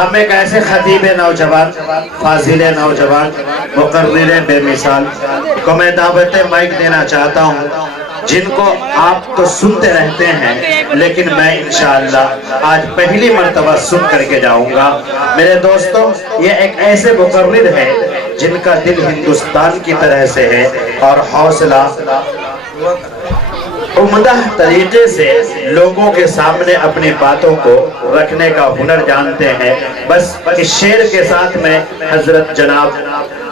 ہم ایک ایسے خطیب نوجوان، فاضل نوجوان، مقرر بے مثال کو میں دعوت مائک دینا چاہتا ہوں، جن کو آپ تو سنتے رہتے ہیں لیکن میں انشاءاللہ آج پہلی مرتبہ سن کر کے جاؤں گا۔ میرے دوستوں، یہ ایک ایسے مقرر ہے جن کا دل ہندوستان کی طرح سے ہے اور حوصلہ عمدہ طریقے سے لوگوں کے سامنے اپنی باتوں کو رکھنے کا ہنر جانتے ہیں۔ بس اس شعر کے ساتھ میں حضرت جناب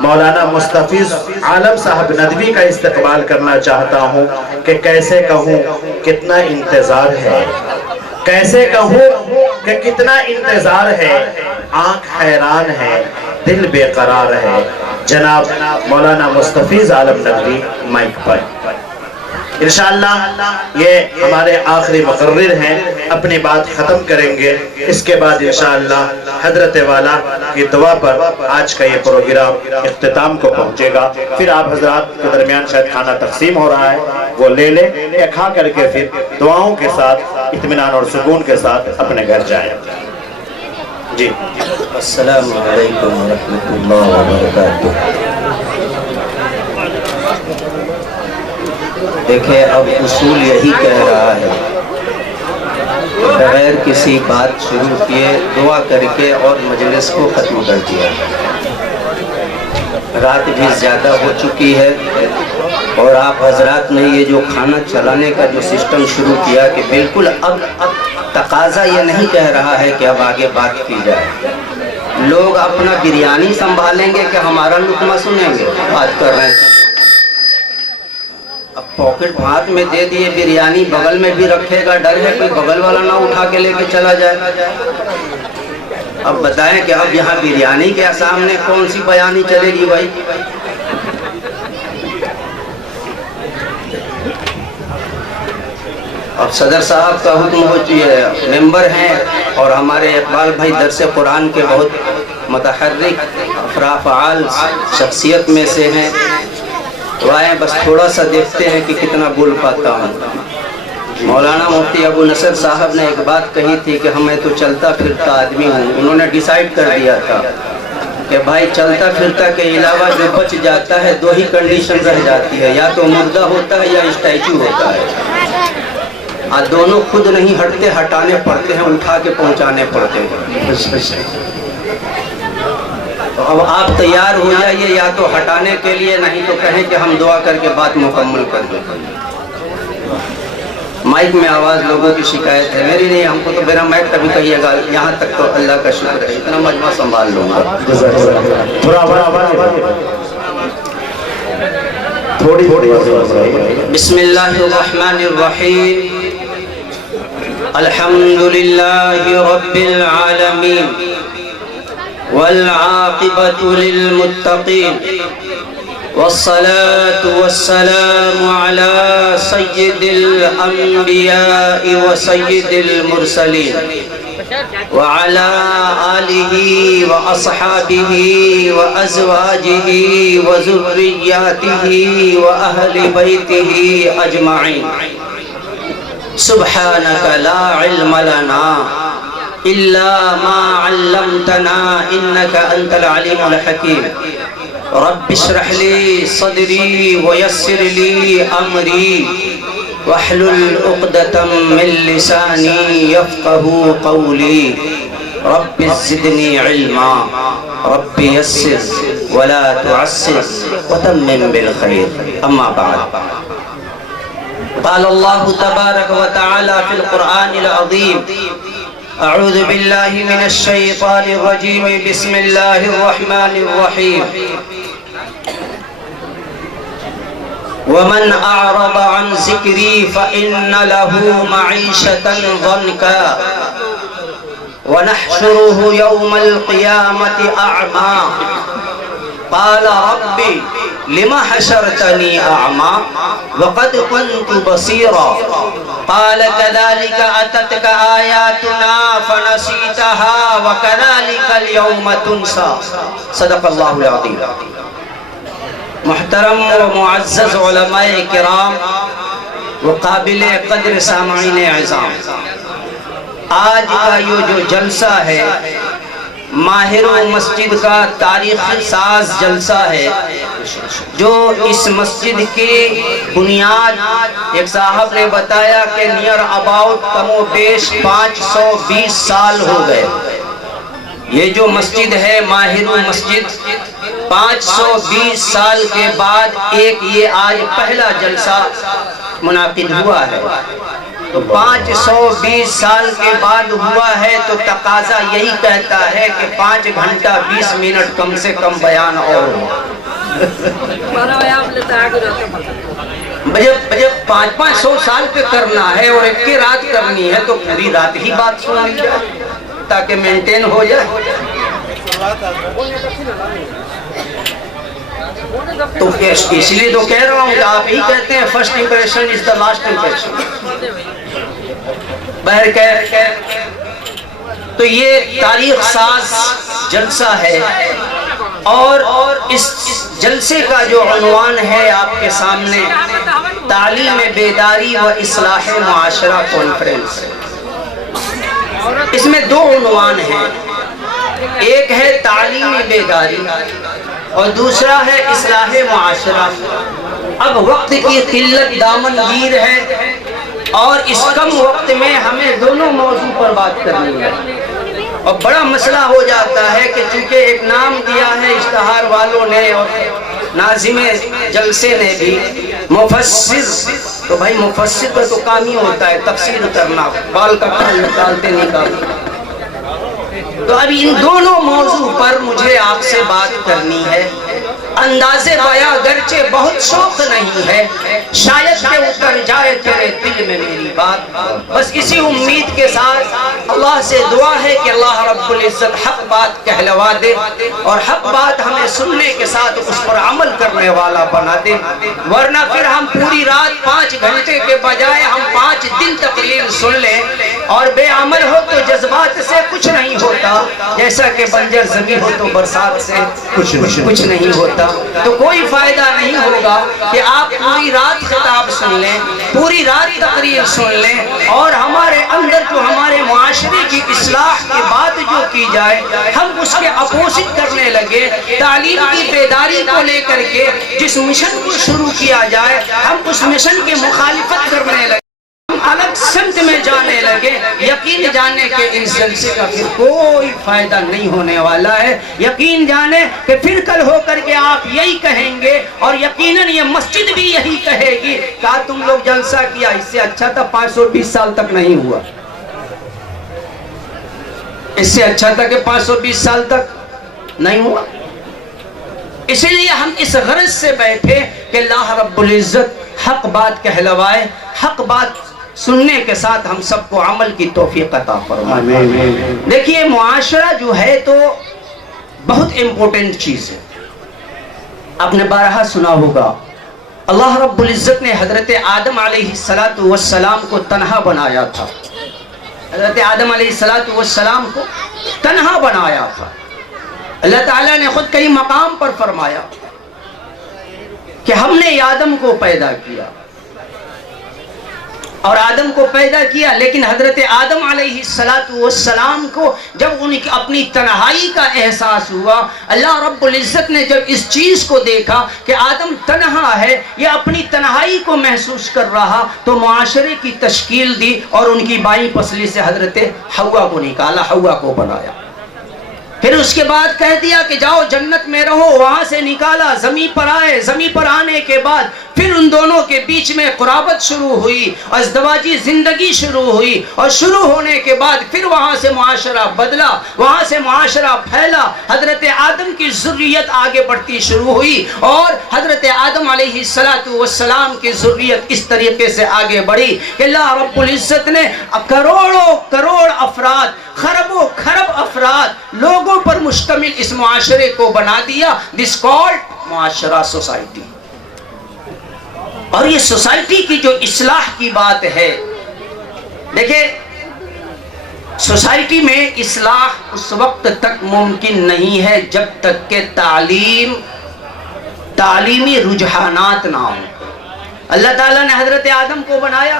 مولانا مستفیض عالم صاحب ندوی کا استقبال کرنا چاہتا ہوں کہ کیسے کہوں کتنا انتظار ہے، کیسے کہوں کہ کتنا انتظار ہے، آنکھ حیران ہے، دل بے قرار ہے۔ جناب مولانا مستفیض عالم ندوی مائک پر۔ انشاءاللہ یہ ہمارے آخری مقرر ہیں، اپنی بات ختم کریں گے، اس کے بعد انشاءاللہ حضرت والا کی دعا پر آج کا یہ پروگرام اختتام کو پہنچے گا۔ پھر آپ حضرات کے درمیان شاید کھانا تقسیم ہو رہا ہے، وہ لے لیں یا کھا کر کے پھر دعاؤں کے ساتھ اطمینان اور سکون کے ساتھ اپنے گھر جائیں۔ جی السلام علیکم ورحمۃ اللہ وبرکاتہ۔ دیکھیں، اب اصول یہی کہہ رہا ہے، بغیر کسی بات شروع کیے دعا کر کے اور مجلس کو ختم کر دیا۔ رات بھی زیادہ ہو چکی ہے اور آپ حضرات نے یہ جو کھانا چلانے کا جو سسٹم شروع کیا کہ بالکل اب تقاضا یہ نہیں کہہ رہا ہے کہ اب آگے بات کی جائے۔ لوگ اپنا بریانی سنبھالیں گے کہ ہمارا لقمہ سنیں گے؟ بات کر رہے ہیں، اب پاکٹ ہاتھ میں دے دیے، بریانی بغل میں بھی رکھے گا، ڈر ہے کوئی بغل والا نہ اٹھا کے لے کے چلا جائے۔ اب بتائیں کہ اب یہاں بریانی کے سامنے کون سی بیانی چلے گی بھائی؟ اب صدر صاحب کا حکم ہو چکا ہے، ممبر ہیں اور ہمارے اقبال بھائی درس قرآن کے بہت متحرک فعال شخصیت میں سے ہیں، تو آئیں بس تھوڑا سا دیکھتے ہیں کہ کتنا بول پاتا ہوں۔ مولانا مفتی ابو نصر صاحب نے ایک بات کہی تھی کہ ہمیں تو چلتا پھرتا آدمی ہوں، انہوں نے ڈیسائیڈ کر دیا تھا کہ بھائی چلتا پھرتا کے علاوہ جو بچ جاتا ہے دو ہی کنڈیشن رہ جاتی ہے، یا تو مردہ ہوتا ہے یا اسٹیچو ہوتا ہے۔ دونوں خود نہیں ہٹتے، ہٹانے پڑتے ہیں، اٹھا کے پہنچانے پڑتے ہیں۔ تو اب آپ تیار ہو جائیے، یا تو ہٹانے کے لیے، نہیں تو کہیں کہ ہم دعا کر کے بات مکمل کر دیں۔ مائک میں آواز لوگوں کی شکایت ہے، میری نہیں، ہم کو تو بنا مائک کبھی کہیے گا، یہاں تک تو اللہ کا شکر ہے، اتنا مجمع سنبھال لوں گا۔ بسم اللہ الرحمن الرحیم، الحمد للہ رب العالمین والعاقبة للمتقین والصلاة والسلام على سید الانبیاء وسید المرسلین وعلى آلہ واصحابہ وازواجہ وذریاتہ واہل بیتہ اجمعین۔ سبحانک لا علم لنا الا ما علمتنا انک انت العلیم الحکیم۔ رب اشرح لی صدری ویسر لی امری واحلل عقدۃ من لسانی یفقہوا قولی۔ رب زدنی علما رب یسر ولا تعسر وتمم بالخیر۔ اما بعد، قال اللہ تبارک و تعالی فی القرآن العظیم، اعوذ باللہ من الشیطان الرجیم، بسم اللہ الرحمن الرحیم۔ ومن اعرض عن ذکری فإن له معیشة ضنکا ونحشره یوم القیامة اعمی۔ قال رب لما حشرتنی اعمی وقد كنت بصیرا۔ قال كذلك أتتك آياتنا فنسيتها وكذلك اليوم تنسى۔ صدق اللہ العظیم۔ محترم و معزز علماء کرام و قابل قدر سامعین اعظام، آج کا یہ جو جلسہ ہے ماہر مسجد کا تاریخ ساز جلسہ ہے جو اس مسجد کی بنیاد ایک صاحب نے بتایا کہ نیئر اباؤٹ کم و بیش 520 سال ہو گئے. یہ جو مسجد ہے ماہر مسجد 520 سال کے بعد ایک یہ آج پہلا جلسہ منعقد ہوا ہے. تو 520 سال کے بعد ہوا ہے تو تقاضا یہی کہتا ہے کہ 5 گھنٹہ 20 منٹ کم سے کم بیان اور ہو. جب 500 سال پہ کرنا ہے اور ایک کی رات کرنی ہے تو پوری رات ہی بات سن لی جائے تاکہ مینٹین ہو جائے. تو اس لیے تو کہہ رہا ہوں کہ آپ ہی کہتے ہیں first impression is the last impression. تو یہ تاریخ ساز جلسہ ہے اور اس جلسے کا جو عنوان ہے آپ کے سامنے تعلیم بیداری و اصلاح معاشرہ کانفرنس. اس میں 2 عنوان ہیں. ایک ہے تعلیم بیداری اور دوسرا ہے اصلاح معاشرہ. اب وقت کی قلت دامن گیر ہے اور اس کم وقت میں ہمیں دونوں موضوع پر بات کرنی ہے اور بڑا مسئلہ ہو جاتا ہے کہ چونکہ ایک نام دیا ہے اشتہار والوں نے اور ناظم جلسے نے بھی مفسر. تو بھائی مفسر کا تو کام ہی ہوتا ہے تفسیر کرنا, بال کا کھال نکالتے نکالتے. تو اب ان دونوں موضوع پر مجھے آپ سے بات کرنی ہے. انداز بیاں گرچہ بہت شوق نہیں ہے, شاید کہ اتر جائے تیرے دل میں میری بات. بس اسی امید کے ساتھ اللہ سے دعا ہے کہ اللہ رب العزت حق بات کہلوا دے اور حق بات ہمیں سننے کے ساتھ اس پر عمل کرنے والا بنا دے. ورنہ پھر ہم پوری رات 5 گھنٹے کے بجائے ہم 5 دن تقریر سن لیں اور بے عمل ہو تو جذبات سے کچھ نہیں ہوتا, جیسا کہ بنجر زمین ہو تو برسات سے کچھ نہیں ہوتا. تو کوئی فائدہ نہیں ہوگا کہ آپ پوری رات خطاب سن لیں, پوری رات تقریر سن لیں اور ہمارے اندر جو ہمارے معاشرے کی اصلاح کی بات جو کی جائے ہم اس کے اپوزٹ کرنے لگے. تعلیم کی بیداری کو لے کر کے جس مشن کو شروع کیا جائے ہم اس مشن کی مخالفت کرنے لگے, الگ سمت میں جانے لگے. یقین جانے کہ اس جلسے کا پھر کوئی فائدہ نہیں ہونے والا ہے. یقین جانے کہ پھر کل ہو کر کے آپ یہی کہیں گے اور یقیناً یہ مسجد بھی یہی کہے گی کہ تم لوگ جلسہ کیا اس سے اچھا تھا 520 سال تک نہیں ہوا. اس سے اچھا تھا کہ 520 سال تک نہیں ہوا. اسی لیے ہم اس غرض سے بیٹھے کہ اللہ رب العزت حق بات کہلوائے, حق بات سننے کے ساتھ ہم سب کو عمل کی توفیق عطا فرمائے. دیکھیے معاشرہ جو ہے تو بہت امپورٹنٹ چیز ہے. آپ نے بارہا سنا ہوگا اللہ رب العزت نے حضرت آدم علیہ السلام کو تنہا بنایا تھا. حضرت آدم علیہ السلام کو تنہا بنایا تھا. اللہ تعالیٰ نے خود کئی مقام پر فرمایا کہ ہم نے آدم کو پیدا کیا اور آدم کو پیدا کیا, لیکن حضرت آدم علیہ السلام کو جب ان کی اپنی تنہائی کا احساس ہوا, اللہ رب العزت نے جب اس چیز کو دیکھا کہ آدم تنہا ہے, یہ اپنی تنہائی کو محسوس کر رہا, تو معاشرے کی تشکیل دی اور ان کی بائیں پسلی سے حضرت حوا کو نکالا, حوا کو بنایا. پھر اس کے بعد کہہ دیا کہ جاؤ جنت میں رہو, وہاں سے نکالا, زمین پر آئے. زمین پر آنے کے بعد پھر ان دونوں کے بیچ میں قرابت شروع ہوئی, ازدواجی زندگی شروع ہوئی اور شروع ہونے کے بعد پھر وہاں سے معاشرہ بدلا, وہاں سے معاشرہ پھیلا. حضرت آدم کی ذریت آگے بڑھتی شروع ہوئی اور حضرت آدم علیہ السلام کی ذریت اس طریقے سے آگے بڑھی کہ اللہ رب العزت نے کروڑوں کروڑ افراد, خربوں خرب افراد لوگوں پر مشتمل اس معاشرے کو بنا دیا. دس کالڈ معاشرہ, سوسائٹی. اور یہ سوسائٹی کی جو اصلاح کی بات ہے, دیکھیں سوسائٹی میں اصلاح اس وقت تک ممکن نہیں ہے جب تک کہ تعلیمی رجحانات نہ ہوں. اللہ تعالیٰ نے حضرت آدم کو بنایا,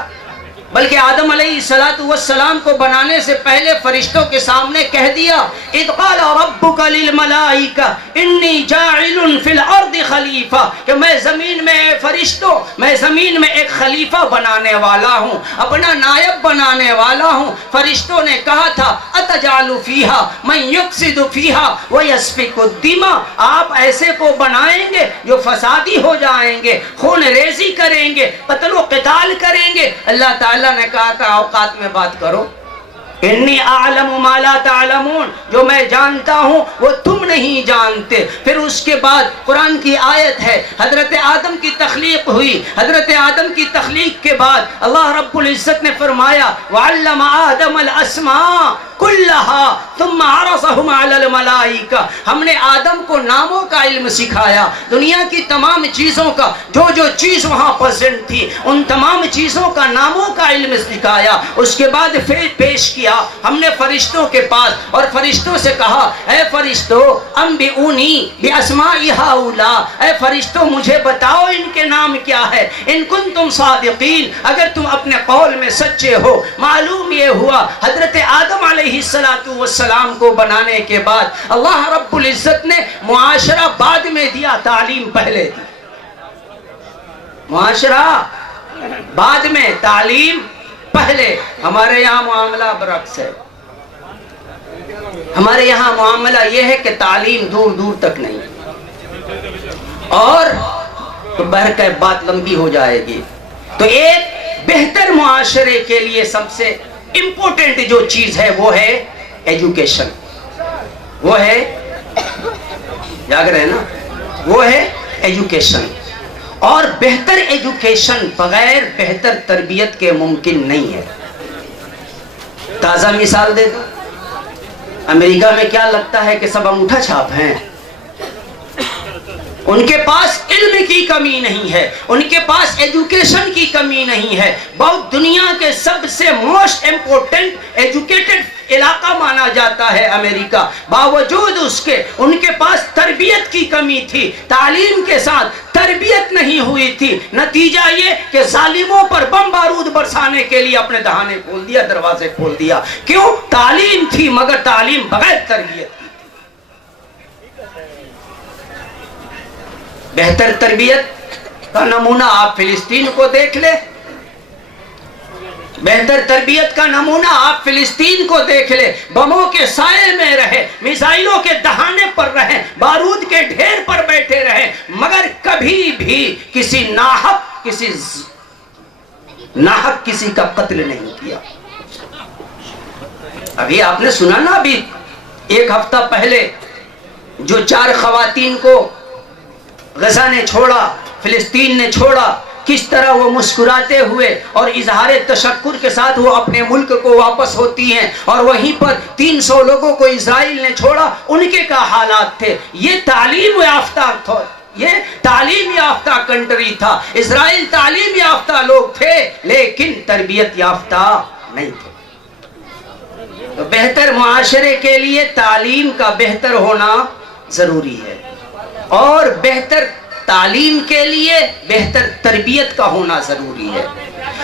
بلکہ آدم علیہ السلام کو بنانے سے پہلے فرشتوں کے سامنے کہہ دیا اذ قال ربک للملائکہ انی جاعل فی الارض خلیفہ، کہ میں زمین میں فرشتوں میں زمین میں ایک خلیفہ بنانے والا ہوں، اپنا نائب بنانے والا ہوں۔ فرشتوں نے کہا تھا اتجعل فیہا من یفسد فیہا ویسفک الدماء، آپ ایسے کو بنائیں گے جو فسادی ہو جائیں گے، خون ریزی کریں گے، قتل و قتال کریں گے۔ اللہ تعالیٰ نے کہا تھا اوقات میں بات کرو، انی اعلم ما لا تعلمون، جو میں جانتا ہوں وہ تم نہیں جانتے۔ پھر اس کے بعد قرآن کی آیت ہے، حضرت آدم کی تخلیق ہوئی، حضرت آدم کی تخلیق کے بعد اللہ رب العزت نے فرمایا وعلم آدم الاسماء کلہا ثم عرضهم علی الملائکہ، ہم نے آدم کو ناموں کا علم سکھایا، دنیا کی تمام چیزوں کا، جو جو چیز وہاں پریزنٹ تھی ان تمام چیزوں کا ناموں کا علم سکھایا۔ اس کے بعد پھر پیش کیا ہم نے فرشتوں کے پاس، اور فرشتوں سے کہا اے فرشتوں انبئونی باسماء ہؤلاء، اے فرشتوں مجھے بتاؤ ان کے نام کیا ہے، ان کنتم صادقین، اگر تم اپنے قول میں سچے ہو۔ معلوم یہ ہوا حضرت آدم علیہ السلام کو بنانے کے بعد اللہ رب العزت نے معاشرہ بعد میں دیا، تعلیم پہلے دی، معاشرہ بعد میں تعلیم پہلے۔ ہمارے یہاں معاملہ برعکس ہے، ہمارے یہاں معاملہ یہ ہے کہ تعلیم دور دور تک نہیں، اور بہرکیف بات لمبی ہو جائے گی۔ تو ایک بہتر معاشرے کے لیے سب سے امپورٹنٹ جو چیز ہے وہ ہے ایجوکیشن، وہ ہے جاگ رہے ہیں نا، وہ ہے ایجوکیشن۔ اور بہتر ایجوکیشن بغیر بہتر تربیت کے ممکن نہیں ہے۔ تازہ مثال دے دو، امریکہ میں کیا لگتا ہے کہ سب انگوٹھا چھاپ ہیں، ان کے پاس علم کی کمی نہیں ہے، ان کے پاس ایجوکیشن کی کمی نہیں ہے۔ بہت دنیا کے سب سے موسٹ امپورٹنٹ ایجوکیٹڈ علاقہ مانا جاتا ہے امریکہ، باوجود اس کے ان کے پاس تربیت کی کمی تھی، تعلیم کے ساتھ تربیت نہیں ہوئی تھی۔ نتیجہ یہ کہ ظالموں پر بم بارود برسانے کے لیے اپنے دہانے کھول دیا، دروازے کھول دیا۔ کیوں؟ تعلیم تھی مگر تعلیم بغیر تربیت۔ بہتر تربیت کا نمونہ آپ فلسطین کو دیکھ لیں، بہتر تربیت کا نمونہ آپ فلسطین کو دیکھ لیں، بموں کے سائے میں رہے، میزائلوں کے دہانے پر رہے، بارود کے ڈھیر پر بیٹھے رہے، مگر کبھی بھی کسی ناحق کسی کا قتل نہیں کیا۔ ابھی آپ نے سنا نا، ابھی ایک ہفتہ پہلے جو 4 خواتین کو غزہ نے چھوڑا، فلسطین نے چھوڑا، کس طرح وہ مسکراتے ہوئے اور اظہار تشکر کے ساتھ وہ اپنے ملک کو واپس ہوتی ہیں، اور وہیں پر 300 لوگوں کو اسرائیل نے چھوڑا، ان کے کیا حالات تھے۔ یہ تعلیم یافتہ تھا، یہ تعلیم یافتہ کنٹری تھا، اسرائیل تعلیم یافتہ لوگ تھے لیکن تربیت یافتہ نہیں تھے۔ تو بہتر معاشرے کے لیے تعلیم کا بہتر ہونا ضروری ہے، اور بہتر تعلیم کے لیے بہتر تربیت کا ہونا ضروری ہے۔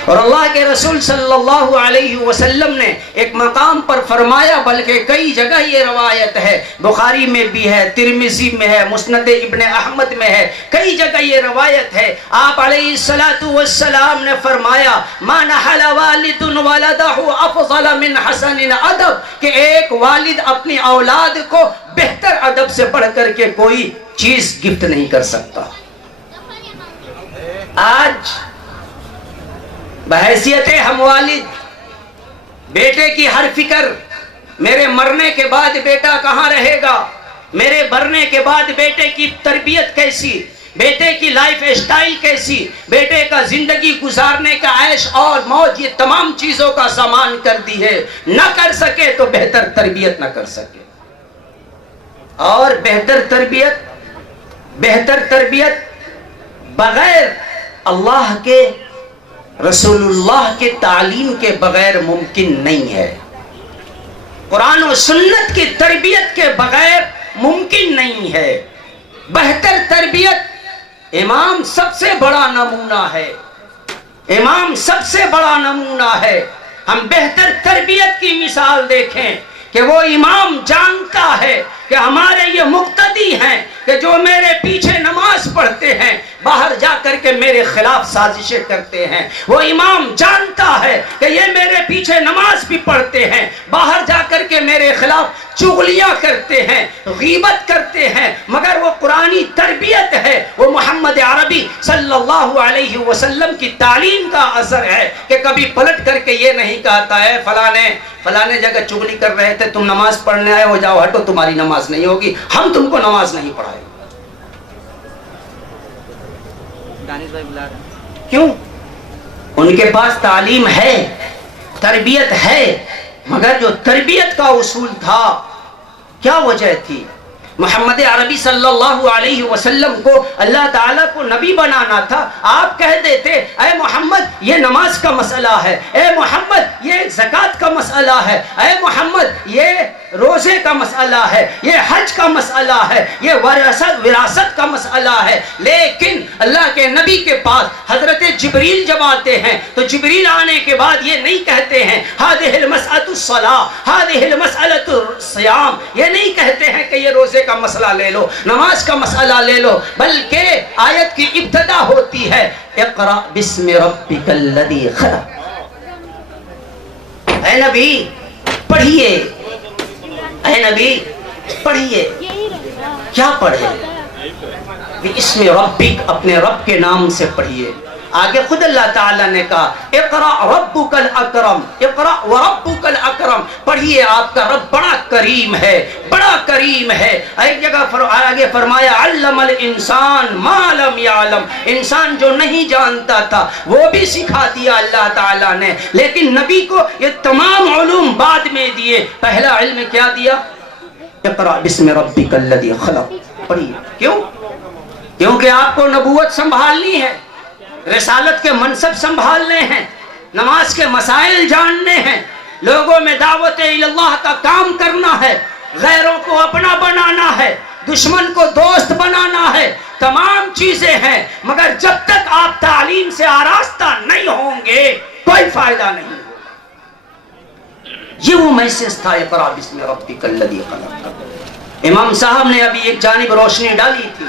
اور اللہ کے رسول صلی اللہ علیہ وسلم نے ایک مقام پر فرمایا، بلکہ کئی جگہ یہ روایت ہے، بخاری میں بھی ہے، ترمذی میں ہے، مسند ابن احمد میں ہے، کئی جگہ یہ روایت ہے۔ آپ علیہ السلام نے فرمایا ما نحل والد ولدہ افضل من حسن ادب، کہ ایک والد اپنی اولاد کو بہتر ادب سے بڑھ کر کے کوئی چیز گفٹ نہیں کر سکتا۔ آج بحیثیت ہم والد بیٹے کی ہر فکر، میرے مرنے کے بعد بیٹا کہاں رہے گا، میرے مرنے کے بعد بیٹے کی تربیت کیسی، بیٹے کی لائف اسٹائل کیسی، بیٹے کا زندگی گزارنے کا عیش اور موج، یہ تمام چیزوں کا سامان کر دی ہے۔ نہ کر سکے تو بہتر تربیت نہ کر سکے، اور بہتر تربیت بغیر اللہ کے رسول اللہ کے تعلیم کے بغیر ممکن نہیں ہے، قرآن و سنت کی تربیت کے بغیر ممکن نہیں ہے۔ بہتر تربیت امام سب سے بڑا نمونہ ہے، امام سب سے بڑا نمونہ ہے. ہم بہتر تربیت کی مثال دیکھیں کہ وہ امام جانتا ہے کہ ہمارے یہ مقتدی ہیں کہ جو میرے پیچھے نماز پڑھتے ہیں باہر جا کر کے میرے خلاف سازشیں کرتے ہیں. وہ امام جانتا ہے کہ یہ میرے پیچھے نماز بھی پڑھتے ہیں, باہر جا کر کے میرے خلاف چغلیاں کرتے ہیں, غیبت کرتے ہیں, مگر وہ قرآنی تربیت ہے, وہ محمد عربی صلی اللہ علیہ وسلم کی تعلیم کا اثر ہے کہ کبھی پلٹ کر کے یہ نہیں کہتا ہے فلانے جگہ چغلی کر رہے تھے, تم نماز پڑھنے آئے ہو, جاؤ ہٹو, تمہاری نماز نہیں ہوگی, ہم تم کو نماز نہیں پڑھائے. کیوں؟ ان کے پاس تعلیم ہے, تربیت ہے, مگر جو تربیت کا اصول تھا کیا وجہ تھی؟ محمد عربی صلی اللہ علیہ وسلم کو اللہ تعالیٰ کو نبی بنانا تھا. آپ کہہ دیتے اے محمد یہ نماز کا مسئلہ ہے, اے محمد یہ زکوٰۃ کا مسئلہ ہے, اے محمد یہ روزے کا مسئلہ ہے, یہ حج کا مسئلہ ہے, یہ وراثت کا مسئلہ ہے. لیکن اللہ کے نبی کے پاس حضرت جبریل جب آتے ہیں تو جبریل آنے کے بعد یہ نہیں کہتے ہیں ہذہ المسألۃ الصلاۃ, ہذہ المسألۃ الصیام, یہ نہیں کہتے ہیں کہ یہ روزے کا مسئلہ لے لو, نماز کا مسئلہ لے لو, بلکہ آیت کی ابتدا ہوتی ہے اقرأ بسم ربک الذی خلق. اے نبی پڑھیے, اے نبی پڑھیے. کیا پڑھے؟ بسم ربک, اپنے رب کے نام سے پڑھیے. آگے خود اللہ تعالیٰ نے کہا اقرأ ربک الاکرم, اقرأ وربک الاکرم, پڑھیے آپ کا رب بڑا کریم ہے, بڑا کریم ہے. ایک جگہ آگے فرمایا علم الانسان ما لم یعلم, انسان جو نہیں جانتا تھا وہ بھی سکھا دیا اللہ تعالیٰ نے. لیکن نبی کو یہ تمام علوم بعد میں دیے, پہلا علم کیا دیا؟ اقرأ بسم ربک الذی خلق, پڑھیے. کیوں؟ کیونکہ آپ کو نبوت سنبھالنی ہے, رسالت کے منصب سنبھالنے ہیں, نماز کے مسائل جاننے ہیں, لوگوں میں دعوت اللہ کا کام کرنا ہے, غیروں کو اپنا بنانا ہے, دشمن کو دوست بنانا ہے, تمام چیزیں ہیں. مگر جب تک آپ تعلیم سے آراستہ نہیں ہوں گے کوئی فائدہ نہیں. یہ وہ میسج تھا اقرأ بسم ربک الذی خلق. امام صاحب نے ابھی ایک جانب روشنی ڈالی تھی.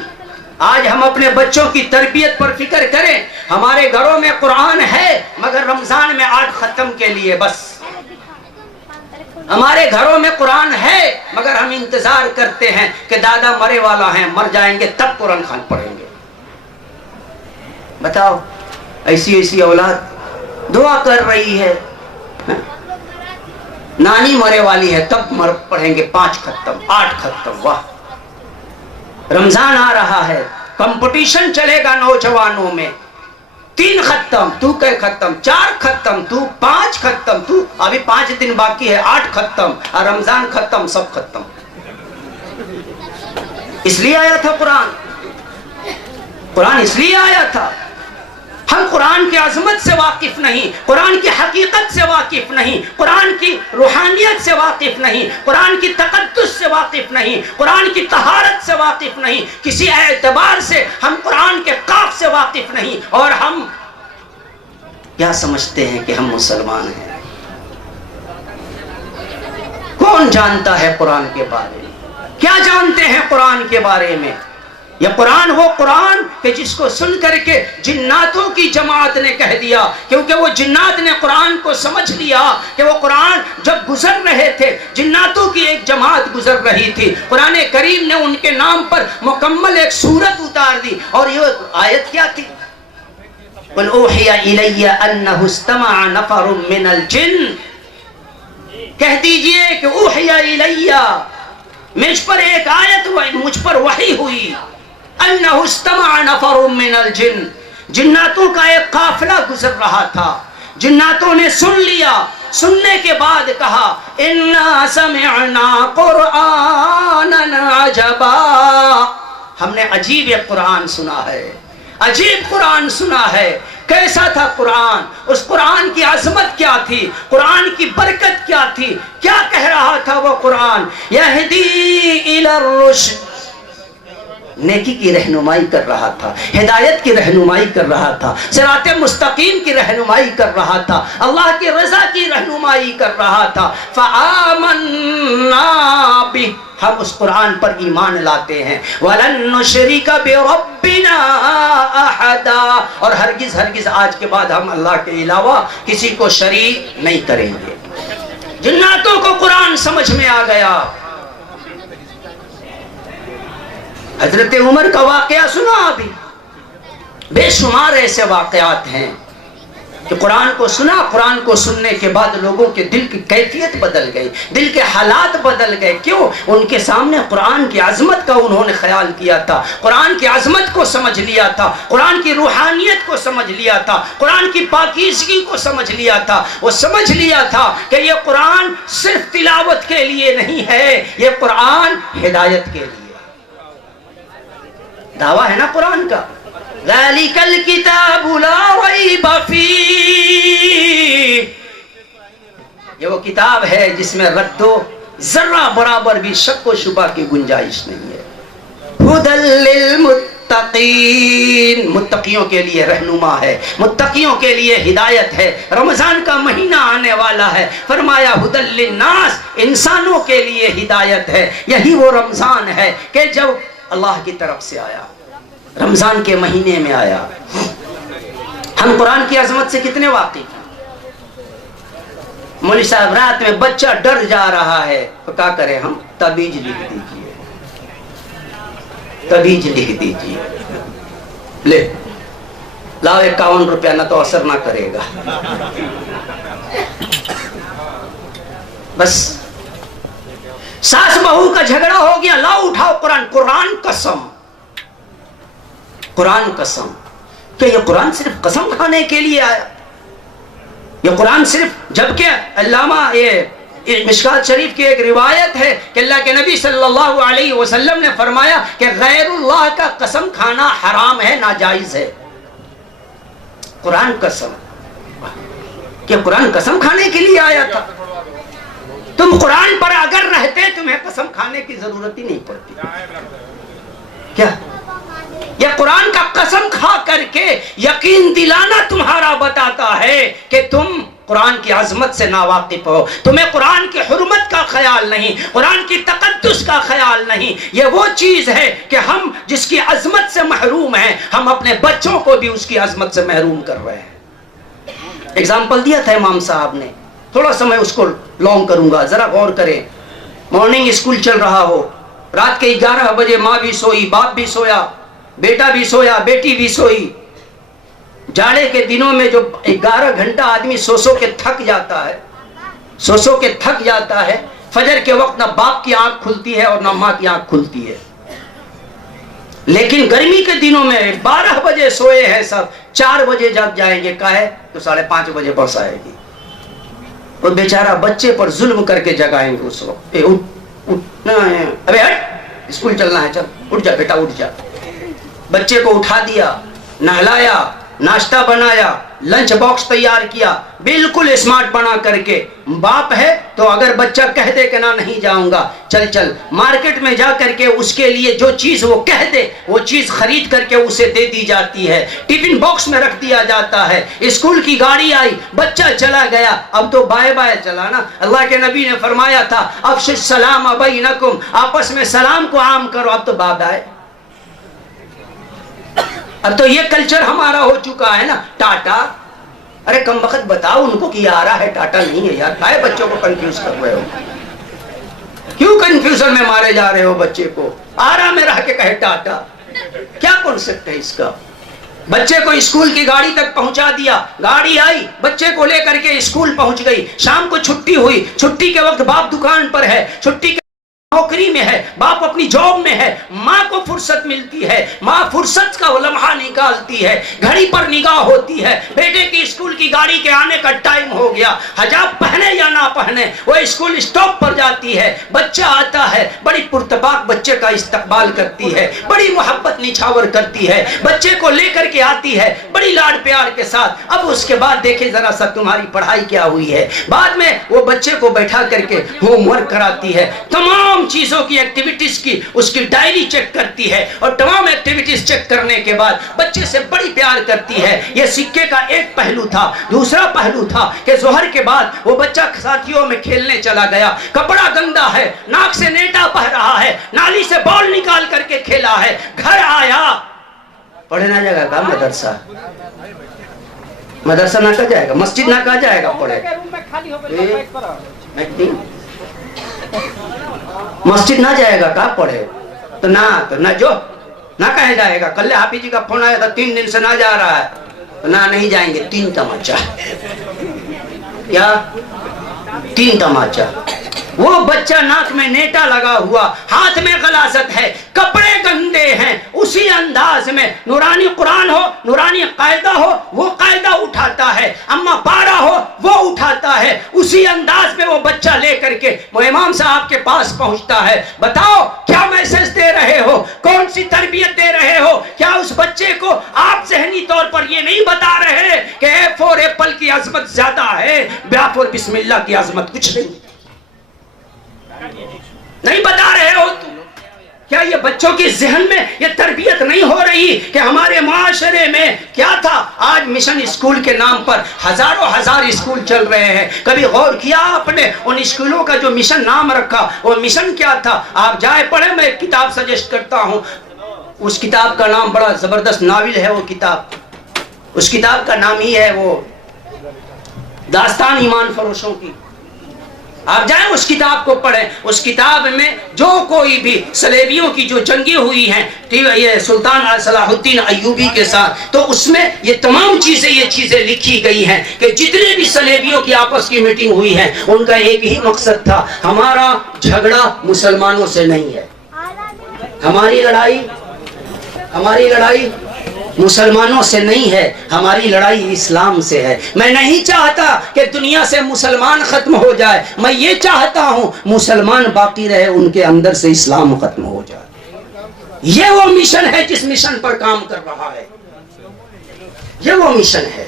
آج ہم اپنے بچوں کی تربیت پر فکر کریں. ہمارے گھروں میں قرآن ہے مگر رمضان میں 8 ختم کے لیے بس. ہمارے گھروں میں قرآن ہے مگر ہم انتظار کرتے ہیں کہ دادا مرے والا ہے, مر جائیں گے تب قرآن خوان پڑھیں گے. بتاؤ, ایسی اولاد دعا کر رہی ہے, نانی مرے والی ہے تب پڑھیں گے 5 ختم 8 ختم. واہ, رمضان آ رہا ہے, کمپٹیشن چلے گا نوجوانوں میں, 3 ختم, تو کہ ختم, 4 ختم, تو 5 ختم, تو ابھی 5 دن باقی ہے, 8 ختم, اور رمضان ختم, سب ختم. اس لیے آیا تھا قرآن اس لیے آیا تھا. ہم قرآن کی عظمت سے واقف نہیں, قرآن کی حقیقت سے واقف نہیں, قرآن کی روحانیت سے واقف نہیں, قرآن کی تقدس سے واقف نہیں, قرآن کی طہارت سے واقف نہیں, کسی اعتبار سے ہم قرآن کے قاف سے واقف نہیں. اور ہم کیا سمجھتے ہیں کہ ہم مسلمان ہیں؟ کون جانتا ہے قرآن کے بارے میں؟ کیا جانتے ہیں قرآن کے بارے میں؟ یہ قرآن وہ قرآن کہ جس کو سن کر کے جناتوں کی جماعت نے کہہ دیا, کیونکہ وہ جنات نے قرآن کو سمجھ لیا کہ وہ قرآن جب گزر رہے تھے جناتوں کی ایک جماعت گزر رہی تھی, قرآن کریم نے ان کے نام پر مکمل ایک سورت اتار دی. اور یہ آیت کیا تھی؟ قُلْ أُوحِيَ إِلَيَّ أَنَّهُ اسْتَمَعَ نَفَرٌ مِّنَ الْجِنِّ, کہہ دیجئے کہ اوحیٰ الیہ, مجھ پر ایک آیت ہوئی, مجھ پر وحی ہوئی, انہ استمع نفر من الجن, جناتوں کا ایک قافلہ گزر رہا تھا, جناتوں نے سن لیا, سننے کے بعد کہا انا سمعنا قرآنا عجبا, ہم نے عجیب ایک قرآن سنا ہے, عجیب قرآن سنا ہے. کیسا تھا قرآن؟ اس قرآن کی عظمت کیا تھی؟ قرآن کی برکت کیا تھی؟ کیا کہہ رہا تھا وہ قرآن؟ یہدی الی الرشد, نیکی کی رہنمائی کر رہا تھا، ہدایت کی رہنمائی کر رہا تھا، صراط مستقیم کی رہنمائی کر رہا تھا، اللہ کی رضا کی رہنمائی کر رہا تھا۔ فآمنا بہ، ہم اس قرآن پر ایمان لاتے ہیں۔ وَلَن نُشْرِكَ بِرَبِّنَا أَحَدًا، اور ہرگز ہرگز آج کے بعد ہم اللہ کے علاوہ کسی کو شریک نہیں کریں گے۔ جناتوں کو قرآن سمجھ میں آ گیا۔ حضرت عمر کا واقعہ سنا ابھی، بے شمار ایسے واقعات ہیں کہ قرآن کو سنا، قرآن کو سننے کے بعد لوگوں کے دل کی کیفیت بدل گئی، دل کے حالات بدل گئے۔ کیوں؟ ان کے سامنے قرآن کی عظمت کا انہوں نے خیال کیا تھا، قرآن کی عظمت کو سمجھ لیا تھا، قرآن کی روحانیت کو سمجھ لیا تھا، قرآن کی پاکیزگی کو سمجھ لیا تھا۔ وہ سمجھ لیا تھا کہ یہ قرآن صرف تلاوت کے لیے نہیں ہے، یہ قرآن ہدایت کے لیے۔ دعویٰ ہے نا قرآن کا، ذَلِكَ الْكِتَابُ لَا رَيْبَ فِيهِ، یہ وہ کتاب ہے جس میں رد و ذرہ برابر بھی شک و شبہ کی گنجائش نہیں ہے۔ هُدًى لِّلْمُتَّقِينَ، متقیوں کے لیے رہنما ہے، متقیوں کے لیے ہدایت ہے۔ رمضان کا مہینہ آنے والا ہے، فرمایا هُدًى لِّلنَّاسِ، انسانوں کے لیے ہدایت ہے۔ یہی وہ رمضان ہے کہ جب اللہ کی طرف سے آیا، رمضان کے مہینے میں آیا۔ ہم قرآن کی عظمت سے کتنے واقف ہیں؟ مولوی صاحب رات میں بچہ ڈر جا رہا ہے تو کیا کریں ہم؟ تعبیذ لکھ دیجئے، تعبیذ لکھ دیجئے، لے لاؤ 51 روپیہ، نہ تو اثر نہ کرے گا۔ بس ساس بہو کا جھگڑا ہو گیا، لاؤ اٹھاؤ قرآن، قرآن قسم، قرآن قسم۔ کہ یہ قرآن صرف قسم کھانے کے لیے آیا؟ یہ قرآن صرف، جبکہ علامہ یہ مشکات شریف کی ایک روایت ہے کہ اللہ کے نبی صلی اللہ علیہ وسلم نے فرمایا کہ غیر اللہ کا قسم کھانا حرام ہے، ناجائز ہے۔ قرآن قسم، کہ قرآن قسم کھانے کے لیے آیا تھا۔ تم قرآن پر اگر رہتے تمہیں قسم کھانے کی ضرورت ہی نہیں پڑتی۔ کیا یہ قرآن کا قسم کھا کر کے یقین دلانا تمہارا بتاتا ہے کہ تم قرآن کی عظمت سے ناواقف ہو، تمہیں قرآن کی حرمت کا خیال نہیں، قرآن کی تقدس کا خیال نہیں۔ یہ وہ چیز ہے کہ ہم جس کی عظمت سے محروم ہیں، ہم اپنے بچوں کو بھی اس کی عظمت سے محروم کر رہے ہیں۔ اگزامپل دیا تھا امام صاحب نے، تھوڑا سا میں اس کو لانگ کروں گا، ذرا غور کریں۔ مارننگ اسکول چل رہا ہو، رات کے 11 بجے ماں بھی سوئی، باپ بھی سویا، بیٹا بھی سویا، بیٹی بھی سوئی۔ جاڑے کے دنوں میں جو 11 گھنٹہ آدمی سو سو کے تھک جاتا ہے، سو سو کے تھک جاتا ہے، فجر کے وقت نہ باپ کی آنکھ کھلتی ہے اور نہ ماں کی آنکھ کھلتی ہے۔ لیکن گرمی کے دنوں میں 12 بجے سوئے ہیں سب، 4 بجے جب جائیں گے کہے تو 5:30 بجے بس آئے گی۔ وہ بیچارہ بچے پر ظلم کر کے جگائیں گے اس وقت، اٹھنا ہے، ابے ہٹ اسکول چلنا ہے، چل اٹھ جا بیٹا اٹھ جا۔ بچے کو اٹھا دیا، نہلایا، ناشتہ بنایا، لنچ باکس تیار کیا، بالکل اسمارٹ بنا کر کے۔ باپ ہے تو اگر بچہ کہہ دے کہ نہ نہیں جاؤں گا، چل چل مارکیٹ میں جا کر کے اس کے لیے جو چیز وہ کہہ دے وہ چیز خرید کر کے اسے دے دی جاتی ہے، ٹفن باکس میں رکھ دیا جاتا ہے۔ اسکول کی گاڑی آئی، بچہ چلا گیا، اب تو بائے بائے چلا نا۔ اللہ کے نبی نے فرمایا تھا افشوا السلام بینکم، آپس میں سلام کو عام کرو، اب تو باب آئے۔ اب تو یہ کلچر ہمارا ہو چکا ہے نا، ٹاٹا۔ ارے کم وقت بتاؤ ان کو کہ یہ آ رہا ہے، ٹاٹا نہیں ہے یار، کائے بچوں کو کنفیوز کر رہے ہو؟ کیوں کنفیوژن میں مارے جا رہے ہو بچے کو؟ آرا میں رہ کے کہے ٹاٹا، کیا کانسیپٹ ہے اس کا؟ بچے کو اسکول کی گاڑی تک پہنچا دیا، گاڑی آئی، بچے کو لے کر کے اسکول پہنچ گئی۔ شام کو چھٹی ہوئی، چھٹی کے وقت باپ دکان پر ہے، چھٹی کے نوکری میں ہے، باپ اپنی جاب میں ہے، ماں کو فرصت ملتی ہے، ماں فرصت کا لمحہ نکالتی ہے، گھڑی پر نگاہ ہوتی ہے، بیٹے کی اسکول کی گاڑی کے آنے کا ٹائم ہو گیا، حجاب پہنے یا نہ پہنے وہ اسکول اسٹاپ پر جاتی ہے، بچہ آتا ہے، بڑی پرتپاک بچے کا استقبال کرتی ہے، بڑی محبت نچھاور کرتی ہے، بچے کو لے کر کے آتی ہے بڑی لاڈ پیار کے ساتھ۔ اب اس کے بعد دیکھیں ذرا سا تمہاری پڑھائی کیا ہوئی ہے، بعد میں وہ بچے کو بیٹھا کر کے ہوم ورک کراتی ہے، تمام تمام چیزوں کی ایکٹیویٹیز کی اس کی ڈائری چیک کرتی ہے اور تمام ایکٹیویٹیز چیک کرنے کے بعد بچے سے بڑی پیار کرتی ہے. یہ سکے کا ایک پہلو تھا. دوسرا پہلو تھا کہ ظہر کے بعد وہ بچہ ساتھیوں میں کھیلنے چلا گیا, کپڑا گندا ہے, ناک سے نیٹا بہ رہا ہے, نالی سے بال نکال کر کے کھیلا ہے, گھر آیا. پڑھے نہ جائے گا مدرسہ, مدرسہ نہ کہا جائے گا, مسجد نہ کہا جائے گا, پڑھے مسجد نہ جائے گا, کہاں پڑھے تو نہ جو نہ کہا جائے گا. کل حافظ جی کا فون آیا تھا 3 دن سے نہ جا رہا ہے, تو نہ نہیں جائیں گے. 3 تماچا, کیا 3 تماچا. وہ بچہ ناک میں نیٹا لگا ہوا, ہاتھ میں غلاظت ہے, کپڑے گندے ہیں, اسی انداز میں نورانی قرآن ہو, نورانی قاعدہ ہو, وہ قاعدہ اٹھاتا ہے, اما پارا ہو وہ اٹھاتا ہے, اسی انداز میں وہ بچہ لے کر کے وہ امام صاحب کے پاس پہنچتا ہے. بتاؤ کیا میسج دے رہے ہو, کون سی تربیت دے رہے ہو؟ کیا اس بچے کو آپ ذہنی طور پر یہ نہیں بتا رہے کہ اے فور ایپل کی عظمت زیادہ ہے, بیا فور بسم اللہ کی عظمت کچھ نہیں بتا رہے ہو تم؟ کیا یہ بچوں کی ذہن میں یہ تربیت نہیں ہو رہی کہ ہمارے معاشرے میں کیا تھا؟ آج مشن اسکول کے نام پر ہزار اسکول چل رہے ہیں. کبھی غور کیا آپ نے ان اسکولوں کا جو مشن نام رکھا وہ مشن کیا تھا؟ آپ جائے پڑھیں, میں ایک کتاب سجیسٹ کرتا ہوں. اس کتاب کا نام بڑا زبردست ناول ہے. وہ کتاب, اس کتاب کا نام ہی ہے وہ داستان ایمان فروشوں کی. آپ جائیں اس کتاب کو پڑھیں. اس کتاب میں جو کوئی بھی صلیبیوں کی جو جنگیں ہوئی ہیں یہ سلطان صلاح الدین ایوبی کے ساتھ, تو اس میں یہ تمام چیزیں یہ چیزیں لکھی گئی ہیں کہ جتنے بھی صلیبیوں کی آپس کی میٹنگ ہوئی ہے ان کا ایک ہی مقصد تھا, ہمارا جھگڑا مسلمانوں سے نہیں ہے, ہماری لڑائی مسلمانوں سے نہیں ہے, ہماری لڑائی اسلام سے ہے. میں نہیں چاہتا کہ دنیا سے مسلمان ختم ہو جائے, میں یہ چاہتا ہوں مسلمان باقی رہے, ان کے اندر سے اسلام ختم ہو جائے. یہ وہ مشن ہے جس مشن پر کام کر رہا ہے, یہ وہ مشن ہے.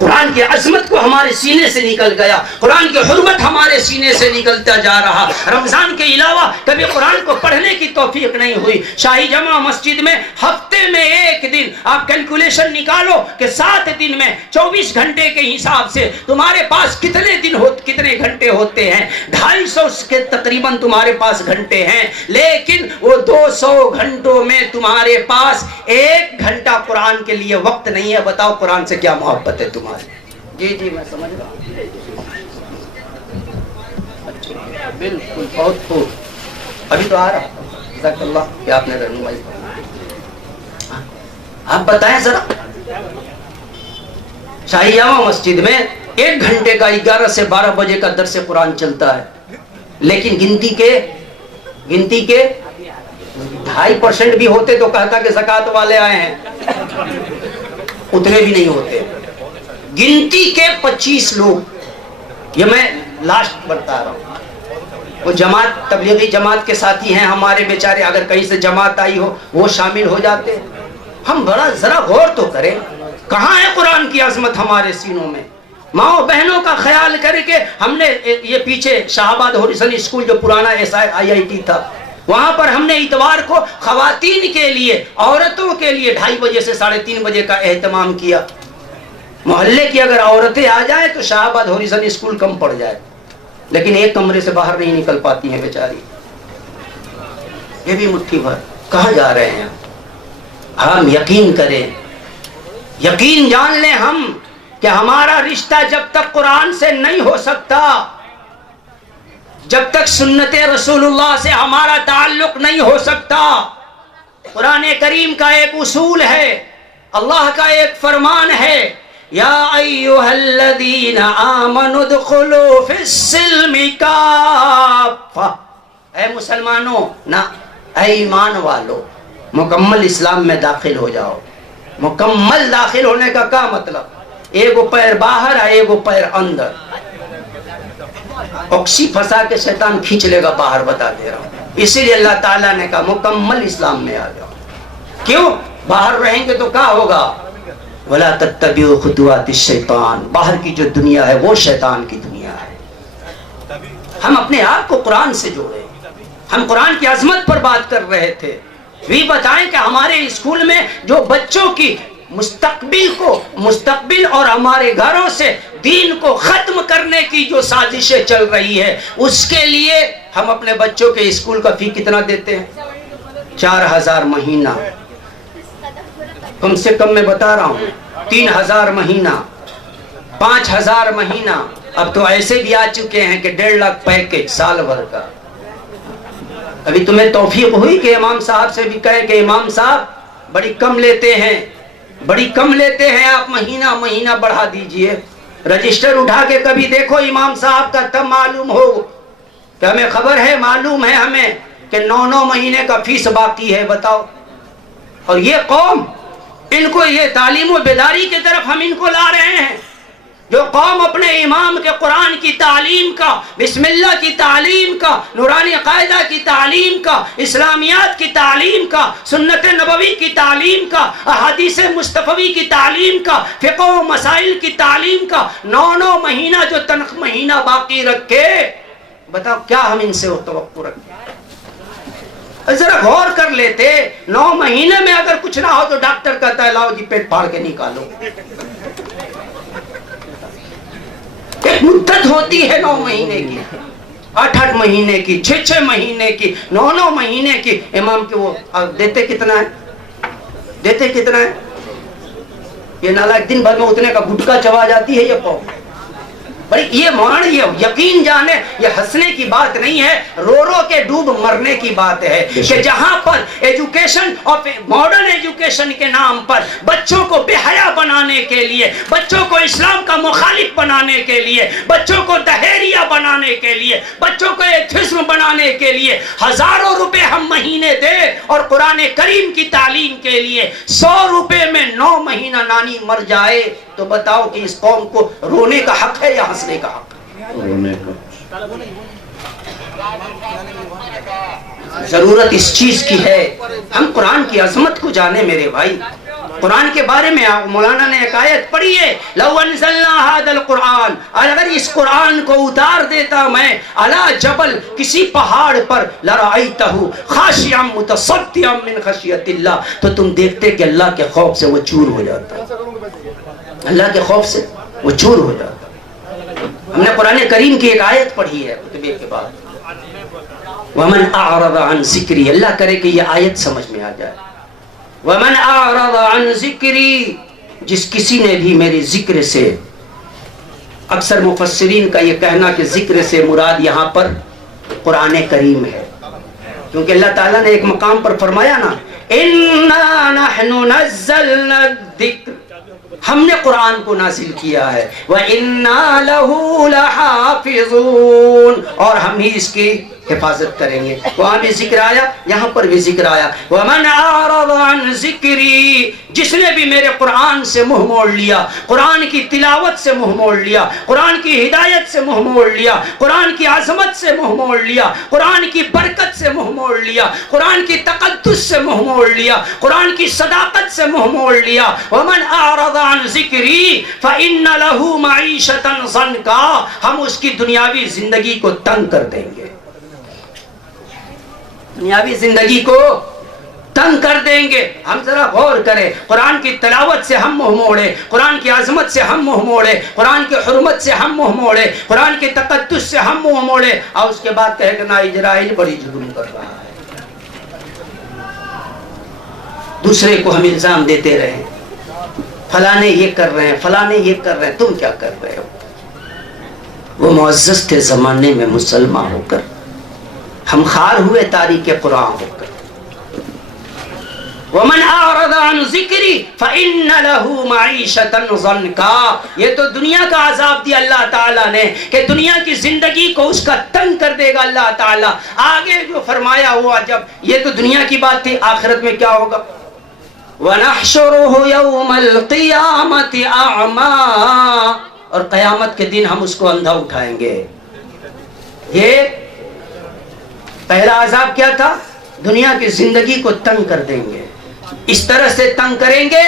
قرآن کی عظمت کو ہمارے سینے سے نکل گیا, قرآن کی حرمت ہمارے سینے سے نکلتا جا رہا. رمضان کے علاوہ کبھی قرآن کو پڑھنے کی توفیق نہیں ہوئی. شاہی جامع مسجد میں ہفتے میں ایک دن آپ کیلکولیشن نکالو کہ 7 دن میں 24 گھنٹے کے حساب سے تمہارے پاس کتنے گھنٹے ہوتے ہیں؟ 250 کے تقریباً تمہارے پاس گھنٹے ہیں, لیکن وہ 200 گھنٹوں میں تمہارے پاس 1 گھنٹہ قرآن کے لیے وقت نہیں ہے. بتاؤ قرآن سے کیا محبت ہے تمہاری؟ جی میں سمجھ رہا ہوں, بالکل بہت خوب. ابھی تو آ رہا, جزاک اللہ کہ آپ نے رہنمائی. آپ بتائیں ذرا, شاہی جامع مسجد میں 1 گھنٹے کا 11 سے 12 بجے کا درس قرآن چلتا ہے, لیکن گنتی کے 2.5% بھی ہوتے تو کہتا کہ زکوٰۃ والے آئے ہیں, اتنے بھی نہیں ہوتے. گنتی کے 25 لوگ. یہ میں لاسٹ بتا رہا ہوں. وہ جماعت, تبلیغی جماعت کے ساتھی ہیں ہمارے بیچارے, اگر کہیں سے جماعت آئی ہو وہ شامل ہو جاتے. ہم ذرا غور تو کریں, کہاں ہے قرآن کی عظمت ہمارے سینوں میں؟ ماؤں بہنوں کا خیال کر کے ہم نے یہ پیچھے شاہ آباد ہوریزن اسکول جو پرانا IIT تھا, وہاں پر ہم نے اتوار کو خواتین کے لیے, عورتوں کے لیے 2:30 بجے سے 3:30 بجے کا اہتمام کیا. محلے کی اگر عورتیں آ جائیں تو شاہ آباد ہوریزن اسکول کم پڑ جائے, لیکن ایک کمرے سے باہر نہیں نکل پاتی ہیں بیچاری. یہ بھی مٹھی بھر. کہاں جا رہے ہیں ہم؟ یقین کریں, یقین جان لیں ہم کہ ہمارا رشتہ جب تک قرآن سے نہیں ہو سکتا, جب تک سنت رسول اللہ سے ہمارا تعلق نہیں ہو سکتا. قرآن کریم کا ایک اصول ہے, اللہ کا ایک فرمان ہے, یا ایھا الذین آمنوا ادخلوا فی السلم کافہ. اے مسلمانوں, نہ اے ایمان والو, مکمل اسلام میں داخل ہو جاؤ. مکمل داخل ہونے کا کیا مطلب؟ ایک پیر باہر ہے, ایک پیر اندر. اکسی پھنسا کے شیطان کھینچ لے گا باہر, بتا دے رہا ہوں. اسی لیے اللہ تعالیٰ نے کہا مکمل اسلام میں آ جاؤ. کیوں؟ باہر رہیں گے تو کیا ہوگا؟ وَلَا تَتَّبِعُوا خُطُوَاتِ الشَّيْطَانِ. باہر کی جو دنیا ہے وہ شیطان کی دنیا ہے. ہم اپنے آپ کو قرآن سے جوڑیں. ہم قرآن کی عظمت پر بات کر رہے تھے. بھی بتائیں کہ ہمارے اسکول میں جو بچوں کی مستقبل اور ہمارے گھروں سے دین کو ختم کرنے کی جو سازشیں چل رہی ہے، اس کے لیے ہم اپنے بچوں کے اسکول کا فی کتنا دیتے ہیں؟ 4000 مہینہ. کم سے کم میں بتا رہا ہوں 3000 مہینہ، 5000 مہینہ. اب تو ایسے بھی آ چکے ہیں کہ 1.5 لاکھ پیکج سال بھر کا. ابھی تمہیں توفیق ہوئی کہ امام صاحب سے بھی کہے کہ امام صاحب بڑی کم لیتے ہیں آپ مہینہ بڑھا دیجئے. رجسٹر اٹھا کے کبھی دیکھو امام صاحب کا، تب معلوم ہو کہ ہمیں خبر ہے، معلوم ہے ہمیں کہ 9 مہینے کا فیس باقی ہے. بتاؤ. اور یہ قوم، ان کو یہ تعلیم و بیداری کی طرف ہم ان کو لا رہے ہیں. جو قوم اپنے امام کے قرآن کی تعلیم کا، بسم اللہ کی تعلیم کا، نورانی قاعدہ کی تعلیم کا، اسلامیات کی تعلیم کا، سنت نبوی کی تعلیم کا، احادیث مصطفی کی تعلیم کا، فقہ و مسائل کی تعلیم کا 9 مہینہ جو مہینہ باقی رکھے، بتاؤ کیا ہم ان سے توقع رکھیں؟ ذرا غور کر لیتے. 9 مہینے میں اگر کچھ نہ ہو تو ڈاکٹر کہتا ہے لاؤ جی پیٹ پھاڑ کے نکالو. ایک مدت ہوتی ہے 9 مہینے کی، 8 مہینے کی، 6 مہینے کی، 9 مہینے کی. امام کے وہ دیتے کتنا ہے؟ یہ نالائق دن بھر میں اتنے کا گٹکا چبا جاتی ہے یہ قوم. بھائی یہ مولانا، یہ یقین جانے، یہ ہنسنے کی بات نہیں ہے، رو کے ڈوب مرنے کی بات ہے کہ جہاں پر ایجوکیشن اور ماڈرن ایجوکیشن کے نام پر بچوں کو بے حیا بنانے کے لیے، بچوں کو اسلام کا مخالف بنانے کے لیے، بچوں کو دہریہ بنانے کے لیے، بچوں کو ایتھزم بنانے کے لیے ہزاروں روپے ہم مہینے دیں، اور قرآن کریم کی تعلیم کے لیے 100 روپے میں 9 مہینہ نانی مر جائے، تو بتاؤ کہ اس قوم کو رونے کا حق ہے یا ہنسنے کا حق؟ ضرورت اس چیز کی ہے ہم قرآن کی عظمت کو جانے. میرے بھائی، قرآن کے بارے میں مولانا نے ایک آیت پڑھی ہے، لو انزلنا هذا القرآن، اگر اس قرآن کو اتار دیتا میں علی جبل، کسی پہاڑ پر، لرأیتہ خاشعا متصدعا من خشیۃ اللہ، تو تم دیکھتے کہ اللہ کے خوف سے وہ چور ہو جاتا، اللہ کے خوف سے وہ چور ہو جاتا. ہم نے قرآن کریم کی ایک آیت پڑھی ہے خطبے کے بعد، وَمَنْ أَعْرَضَ عَنْ ذِكْرِي، اللہ کرے کہ یہ آیت سمجھ میں آ جائے. وَمَنْ أَعْرَضَ عَنْ ذِكْرِي، جس کسی نے بھی میرے ذکر سے، اکثر مفسرین کا یہ کہنا کہ ذکر سے مراد یہاں پر قرآن کریم ہے، کیونکہ اللہ تعالیٰ نے ایک مقام پر فرمایا نا، إِنَّا نَحْنُ نَزَّلْنَا الذِّكْرَ، ہم نے قرآن کو نازل کیا ہے، وَإِنَّا لَهُ لَحَافِظُونَ، اور ہم ہی اس کی حفاظت کریں گے. وہاں بھی ذکر آیا، یہاں پر بھی ذکر آیا. وَمَنْ أَعْرَضَ عَنْ ذِكْرِي، جس نے بھی میرے قرآن سے منہ موڑ لیا، قرآن کی تلاوت سے منہ موڑ لیا، قرآن کی ہدایت سے منہ موڑ لیا، قرآن کی عظمت سے منہ موڑ لیا، قرآن کی برکت سے منہ موڑ لیا، قرآن کی تقدس سے منہ موڑ لیا، قرآن کی صداقت سے منہ موڑ لیا. وَمَنْ أَعْرَضَ عَنْ ذِكْرِي فَإِنَّ لَهُ مَعِيشَةً ضَنْكًا، ہم اس کی دنیاوی زندگی کو تنگ کر دیں گے، دنیاوی زندگی کو تنگ کر دیں گے. ہم ذرا غور کریں، قرآن کی تلاوت سے ہم منہ موڑے، قرآن کی عظمت سے ہم منہ موڑے، قرآن کی حرمت سے ہم منہ موڑے، قرآن کی تقدس سے ہم منہ موڑے، اور اس کے بعد کہے کہ نا اسرائیل بڑی ظلم کر رہا ہے. دوسرے کو ہم الزام دیتے رہے، فلانے یہ کر رہے ہیں، فلانے یہ کر رہے ہیں، تم کیا کر رہے ہو؟ وہ معزز تھے زمانے میں مسلمان ہو کر، ہم خار ہوئے تاریخ قرآن ہو کر. وَمَنْ أَعْرَضَ عَنْ ذِكْرِي فَإِنَّ لَهُ مَعِيشَةً ضَنْكًا، یہ تو دنیا کا عذاب دیا اللہ تعالیٰ نے کہ دنیا کی زندگی کو اس کا تنگ کر دے گا اللہ تعالیٰ. آگے جو فرمایا ہوا، جب یہ تو دنیا کی بات تھی، آخرت میں کیا ہوگا؟ وَنَحْشُرُهُ يَوْمَ الْقِيَامَةِ أَعْمَى، اور قیامت کے دن ہم اس کو اندھا اٹھائیں گے. یہ پہلا عذاب کیا تھا؟ دنیا کی زندگی کو تنگ کر دیں گے، اس طرح سے تنگ کریں گے،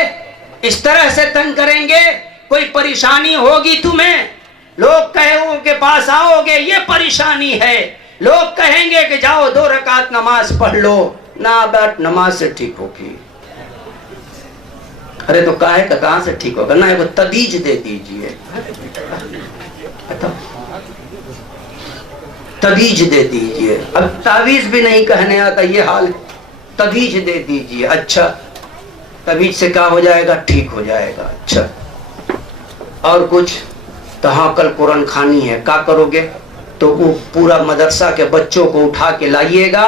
اس طرح سے تنگ کریں گے، کوئی پریشانی ہوگی تمہیں، لوگ کہو کے پاس آؤ گے یہ پریشانی ہے، لوگ کہیں گے کہ جاؤ 2 رکعت نماز پڑھ لو، نہ بیٹ نماز سے ٹھیک ہوگی. ارے تو کاہے کا کہاں سے ٹھیک ہوگا؟ نہ وہ تبیج دے دیجئے، تبیج دے دیجئے. اب تعویذ بھی نہیں کہنے آتا، یہ حال، تبیج دے دیجئے. اچھا تبیج سے کیا ہو جائے گا؟ ٹھیک ہو جائے گا. اچھا اور کچھ؟ تو ہاں کل قرآن خوانی ہے، کیا کرو گے؟ تو وہ پورا مدرسہ کے بچوں کو اٹھا کے لائیے گا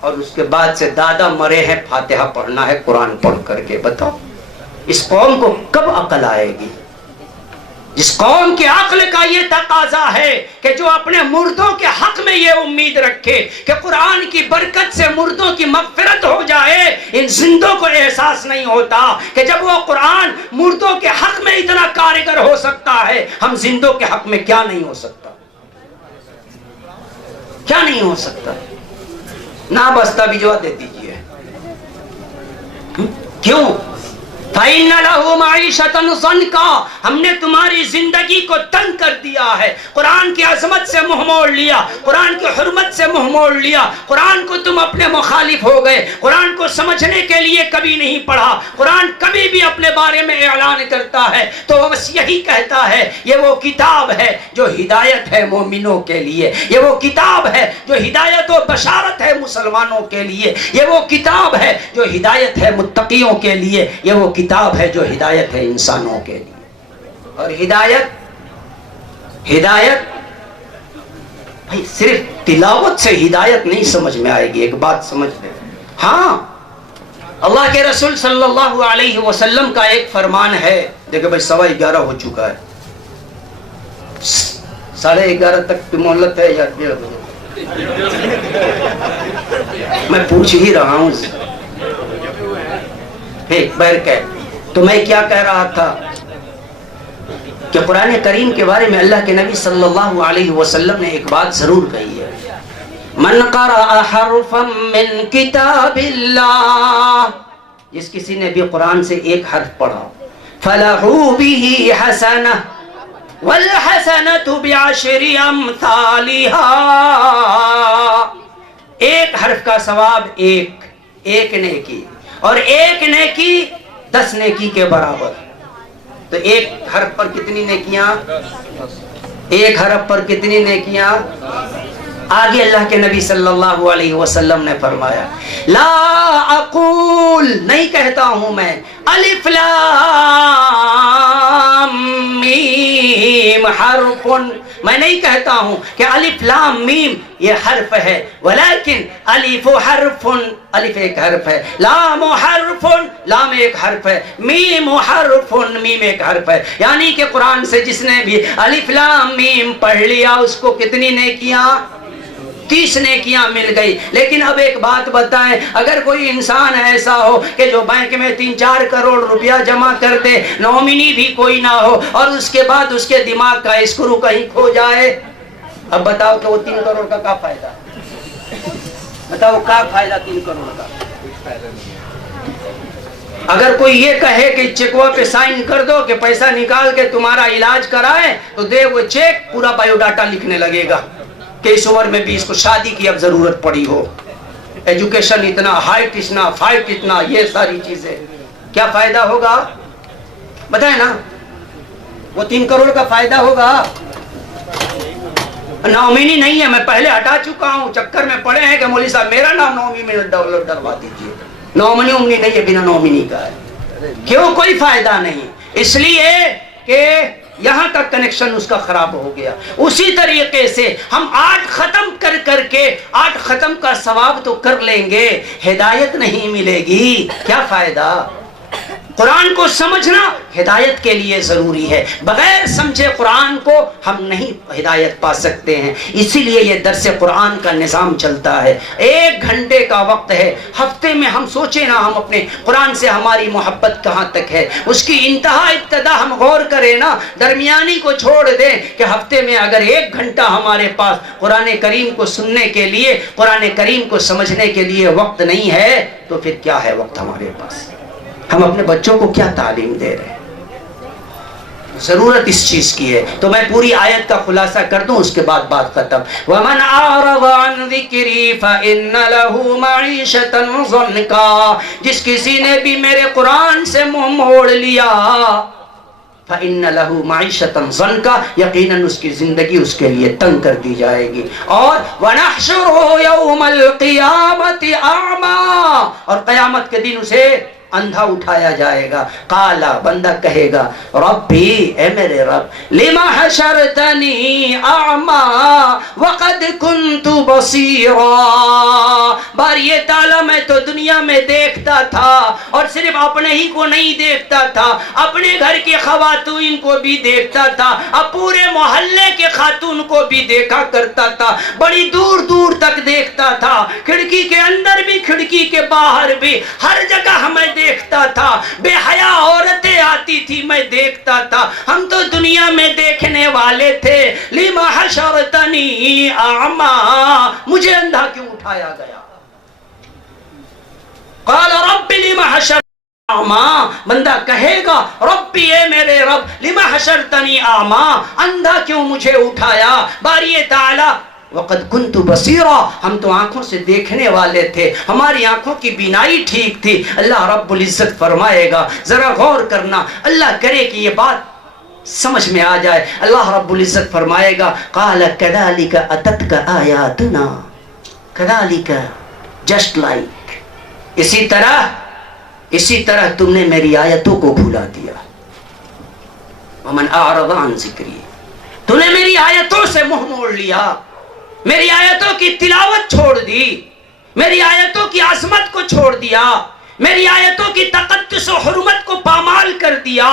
اور اس کے بعد سے دادا مرے ہیں فاتحہ پڑھنا ہے قرآن پڑھ کر کے. بتاؤ اس قوم کو کب عقل آئے گی؟ جس قوم کی عقل کا یہ تقاضا ہے کہ جو اپنے مردوں کے حق میں یہ امید رکھے کہ قرآن کی برکت سے مردوں کی مغفرت ہو جائے، ان زندوں کو احساس نہیں ہوتا کہ جب وہ قرآن مردوں کے حق میں اتنا کارگر ہو سکتا ہے، ہم زندوں کے حق میں کیا نہیں ہو سکتا؟ کیا نہیں ہو سکتا؟ نہ بستہ بھجوا دے دیجئے. کیوں؟ فَإِنَّ لَهُ مَعِيشَةً ضَنْكًا، ہم نے تمہاری زندگی کو تنگ کر دیا ہے. قرآن کی عظمت سے منہ موڑ لیا، قرآن کی حرمت سے منہ موڑ لیا، قرآن کو تم اپنے مخالف ہو گئے، قرآن کو سمجھنے کے لیے کبھی نہیں پڑھا. قرآن کبھی بھی اپنے بارے میں اعلان کرتا ہے تو وہ بس یہی کہتا ہے یہ وہ کتاب ہے جو ہدایت ہے مومنوں کے لیے، یہ وہ کتاب ہے جو ہدایت و بشارت ہے مسلمانوں کے لیے، یہ وہ کتاب ہے جو ہدایت ہے متقیوں کے لیے، یہ وہ کتاب ہے جو ہدایت ہے انسانوں کے لیے. اور ہدایت بھائی صرف تلاوت سے ہدایت نہیں سمجھ میں آئے گی. ایک بات سمجھ لیں، ہاں اللہ کے رسول صلی اللہ علیہ وسلم کا ایک فرمان ہے. دیکھیں بھائی 11:15 ہو چکا ہے، 11:30 تک کی مہلت ہے یا 1:30 بجے؟ میں پوچھ ہی رہا ہوں. تو میں کیا کہہ رہا تھا کہ قرآن کریم کے بارے میں اللہ کے نبی صلی اللہ علیہ وسلم نے ایک بات ضرور کہی ہے، من قرأ حرفا من کتاب اللہ، جس کسی نے بھی قرآن سے ایک حرف پڑھا، فَلَهُ بِهِ حَسَنَةٌ وَالْحَسَنَةُ بِعَشْرِ أَمْثَالِهَا، ایک حرف کا ثواب ایک نیکی، اور ایک نیکی 10 نیکی کے برابر. تو ایک حرف پر کتنی نیکیاں؟ ایک حرف پر کتنی نیکیاں؟ آگے اللہ کے نبی صلی اللہ علیہ وسلم نے فرمایا لا اقول، نہیں کہتا ہوں میں، الف لام میم حرف، میں نہیں کہتا ہوں کہ الف لام میم یہ حرف ہے، ولیکن الف حرف، الف ایک حرف ہے، لام حرف، لام ایک حرف ہے، میم حرف، میم ایک حرف ہے. یعنی کہ قرآن سے جس نے بھی الف لام میم پڑھ لیا اس کو کتنی نیکیاں؟ 30 نیکیاں مل گئی. لیکن اب ایک بات بتائیں، اگر کوئی انسان ایسا ہو کہ جو بینک میں 3-4 کروڑ روپیہ جمع کر دے، نومنی بھی کوئی نہ ہو، اور اس کے بعد اس کے دماغ کا اسکرو کہیں کھو جائے، اب بتاؤ کہ وہ 3 کروڑ کا کیا فائدہ؟ بتاؤ کیا فائدہ 3 کروڑ کا؟ اگر کوئی یہ کہے کہ چیکوا پہ سائن کر دو کہ پیسہ نکال کے تمہارا علاج کرائے، تو دے وہ چیک، پورا بایو ڈاٹا لکھنے لگے گا کہ اس عمر میں بھی اس کو شادی کی اب ضرورت پڑی ہو، ایجوکیشن اتنا، ہائٹ اتنا، فائٹ اتنا، یہ ساری چیزیں. کیا فائدہ ہوگا؟ بتائیں نا، وہ 3 کروڑ کا فائدہ ہوگا؟ نومینی نہیں ہے، میں پہلے ہٹا چکا ہوں، چکر میں پڑے ہیں کہ مولوی صاحب میرا نام نومینی میں ڈلوا دیجیے. نومنی امنی نہیں ہے، بنا نومنی کا ہے. کیوں؟ کوئی فائدہ نہیں، اس لیے کہ یہاں کا کنیکشن اس کا خراب ہو گیا. اسی طریقے سے ہم 8 ختم کر کے 8 ختم کا ثواب تو کر لیں گے، ہدایت نہیں ملے گی. کیا فائدہ؟ قرآن کو سمجھنا ہدایت کے لیے ضروری ہے، بغیر سمجھے قرآن کو ہم نہیں ہدایت پا سکتے ہیں. اسی لیے یہ درس قرآن کا نظام چلتا ہے. 1 گھنٹے کا وقت ہے ہفتے میں. ہم سوچیں نا، ہم اپنے قرآن سے ہماری محبت کہاں تک ہے، اس کی انتہا ابتدا ہم غور کریں نا، درمیانی کو چھوڑ دیں کہ ہفتے میں اگر 1 گھنٹہ ہمارے پاس قرآن کریم کو سننے کے لیے، قرآن کریم کو سمجھنے کے لیے وقت نہیں ہے، تو پھر کیا ہے وقت ہمارے پاس؟ ہم اپنے بچوں کو کیا تعلیم دے رہے ہیں؟ ضرورت اس چیز کی ہے. تو میں پوری آیت کا خلاصہ کر دوں, اس کے بعد بات ختم. وَمَنْ أَعْرَضَ عَنْ ذِكْرِي فَإِنَّ لَهُ مَعِيشَةً ضَنْكًا, جس کسی نے بھی میرے قرآن سے منہ موڑ لیا, فَإِنَّ لَهُ مَعِيشَةً ضَنْكًا, یقیناً اس کی زندگی اس کے لیے تنگ کر دی جائے گی. اور وَنَحْشُرُهُ يَوْمَ الْقِيَامَةِ أَعْمَى, اور قیامت کے دن اسے اندھا اٹھایا جائے گا. قالا, بندہ کہے گا, ربی, اے میرے رب, لما حشرتنی اعمی وقد کنت بصیرا, باری تعالیٰ میں تو دنیا میں دیکھتا تھا, اور صرف اپنے ہی کو نہیں دیکھتا تھا, اپنے گھر کی خواتین کو بھی دیکھتا تھا, اب پورے محلے کے خاتون کو بھی دیکھا کرتا تھا, بڑی دور دور تک دیکھتا تھا, کھڑکی کے اندر بھی کھڑکی کے باہر بھی, ہر جگہ ہمیں دیکھتا تھا. بے حیا عورتیں آتی تھی, میں دیکھتا تھا. ہم تو دنیا میں دیکھنے والے تھے. لما حشرتنی اعمی, مجھے اندھا کیوں اٹھایا گیا؟ قال رب لما حشرتنی اعمی, بندہ کہے گا, ربی, اے میرے رب, لما حشرتنی اعمی, اندھا کیوں مجھے اٹھایا؟ باری تعالی, وقد کنت بصیرا, ہم تو آنکھوں سے دیکھنے والے تھے, ہماری آنکھوں کی بینائی ٹھیک تھی. اللہ رب العزت فرمائے گا, ذرا غور کرنا, اللہ کرے کہ یہ بات سمجھ میں آ جائے. اللہ رب العزت فرمائے گا, قال کذالک اتتک آیاتنا, کذالک, جسٹ لائک, اسی طرح تم نے میری آیتوں کو بھولا دیا. ومن اعرض عن ذکری, تم نے میری آیتوں سے منہ موڑ لیا, میری آیتوں کی تلاوت چھوڑ دی, میری آیتوں کی عظمت کو چھوڑ دیا, میری آیتوں کی تقدس و حرمت کو پامال کر دیا,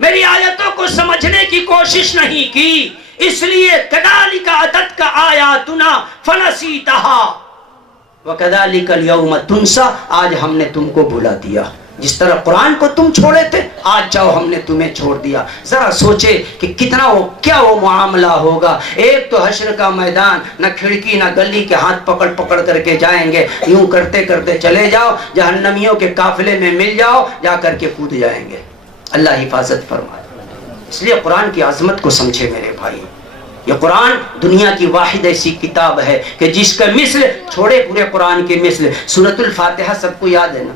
میری آیتوں کو سمجھنے کی کوشش نہیں کی. اس لیے کذالک اتتک آیاتنا فنسیتها وکذالک اليوم تنسی, آج ہم نے تم کو بھلا دیا. جس طرح قرآن کو تم چھوڑے تھے, آج جاؤ ہم نے تمہیں چھوڑ دیا. ذرا سوچے کہ کتنا کیا وہ معاملہ ہوگا. ایک تو حشر کا میدان, نہ کھڑکی نہ گلی کے ہاتھ پکڑ پکڑ کر کے جائیں گے, یوں کرتے کرتے چلے جاؤ, جہنمیوں کے قافلے میں مل جاؤ, جا کر کے کود جائیں گے. اللہ حفاظت فرمائے. اس لیے قرآن کی عظمت کو سمجھے میرے بھائی. یہ قرآن دنیا کی واحد ایسی کتاب ہے کہ جس کا مثل, چھوڑے پورے قرآن کے مثل, سورۃ الفاتحہ سب کو یاد ہے نا.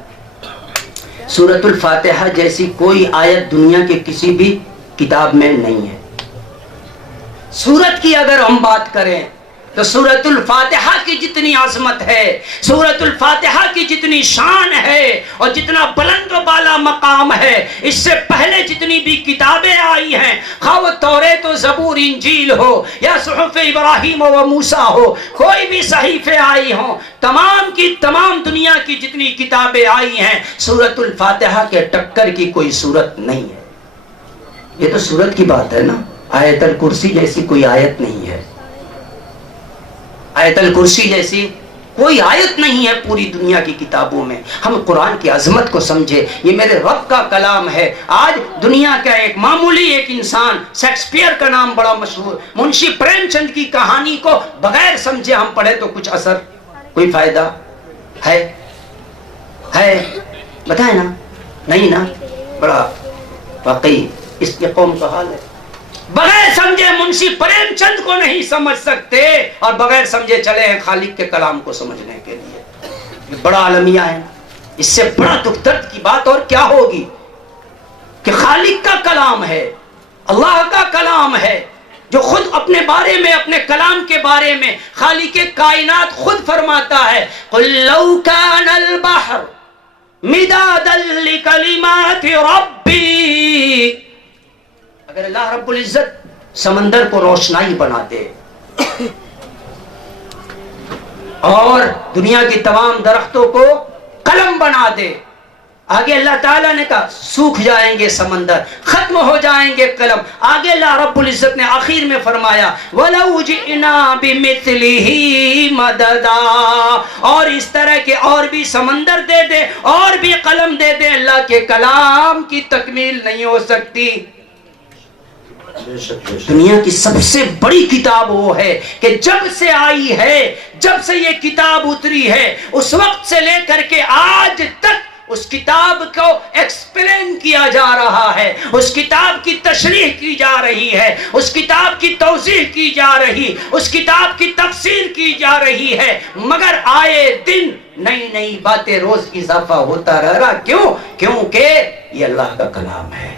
سورۃ الفاتحہ جیسی کوئی آیت دنیا کے کسی بھی کتاب میں نہیں ہے. سورت کی اگر ہم بات کریں تو سورۃ الفاتحہ کی جتنی عظمت ہے, سورۃ الفاتحہ کی جتنی شان ہے, اور جتنا بلند و بالا مقام ہے, اس سے پہلے جتنی بھی کتابیں آئی ہیں, خواہ وہ توریت و زبور انجیل ہو یا صحف ابراہیم و موسیٰ ہو, کوئی بھی صحیفے آئی ہوں, تمام کی تمام دنیا کی جتنی کتابیں آئی ہیں, سورۃ الفاتحہ کے ٹکر کی کوئی سورت نہیں ہے. یہ تو سورت کی بات ہے نا. آیت الکرسی جیسی کوئی آیت نہیں ہے. آیت الکرسی جیسی کوئی آیت نہیں ہے پوری دنیا کی کتابوں میں. ہم قرآن کی عظمت کو سمجھے, یہ میرے رب کا کلام ہے. آج دنیا کا ایک معمولی ایک انسان, شیکسپیئر کا نام بڑا مشہور, منشی پریم چند کی کہانی کو بغیر سمجھے ہم پڑھے تو کچھ اثر, کوئی فائدہ ہے بتائیں نا, نہیں نا. بڑا واقعی اس کی قوم کا حال ہے. بغیر سمجھے منشی پریم چند کو نہیں سمجھ سکتے, اور بغیر سمجھے چلے ہیں خالق کے کلام کو سمجھنے کے لیے. یہ بڑا عالمیہ ہے. اس سے بڑا دکھ درد کی بات اور کیا ہوگی کہ خالق کا کلام ہے, اللہ کا کلام ہے, جو خود اپنے بارے میں, اپنے کلام کے بارے میں خالق کائنات خود فرماتا ہے, قُلْ لَوْ كَانَ الْبَحْرُ مِدَادًا لِكَلِمَاتِ رَبِّي, اگر اللہ رب العزت سمندر کو روشنائی بنا دے اور دنیا کی تمام درختوں کو قلم بنا دے, آگے اللہ تعالیٰ نے کہا سوکھ جائیں گے سمندر, ختم ہو جائیں گے قلم. آگے اللہ رب العزت نے آخر میں فرمایا وَلَوْ جِئْنَا بِمِثْلِهِ مَدَدًا, اور اس طرح کے اور بھی سمندر دے دے, اور بھی قلم دے دے, اللہ کے کلام کی تکمیل نہیں ہو سکتی. دنیا کی سب سے بڑی کتاب وہ ہے کہ جب سے آئی ہے, جب سے یہ کتاب اتری ہے, اس وقت سے لے کر کے آج تک اس کتاب کو ایکسپلین کیا جا رہا ہے، اس کتاب کی تشریح کی جا رہی ہے، اس کتاب کی توضیح کی جا رہی، اس کتاب کی تفسیر کی جا رہی ہے، مگر آئے دن نئی نئی باتیں روز اضافہ ہوتا رہ رہا. کیوں؟ کیونکہ یہ اللہ کا کلام ہے.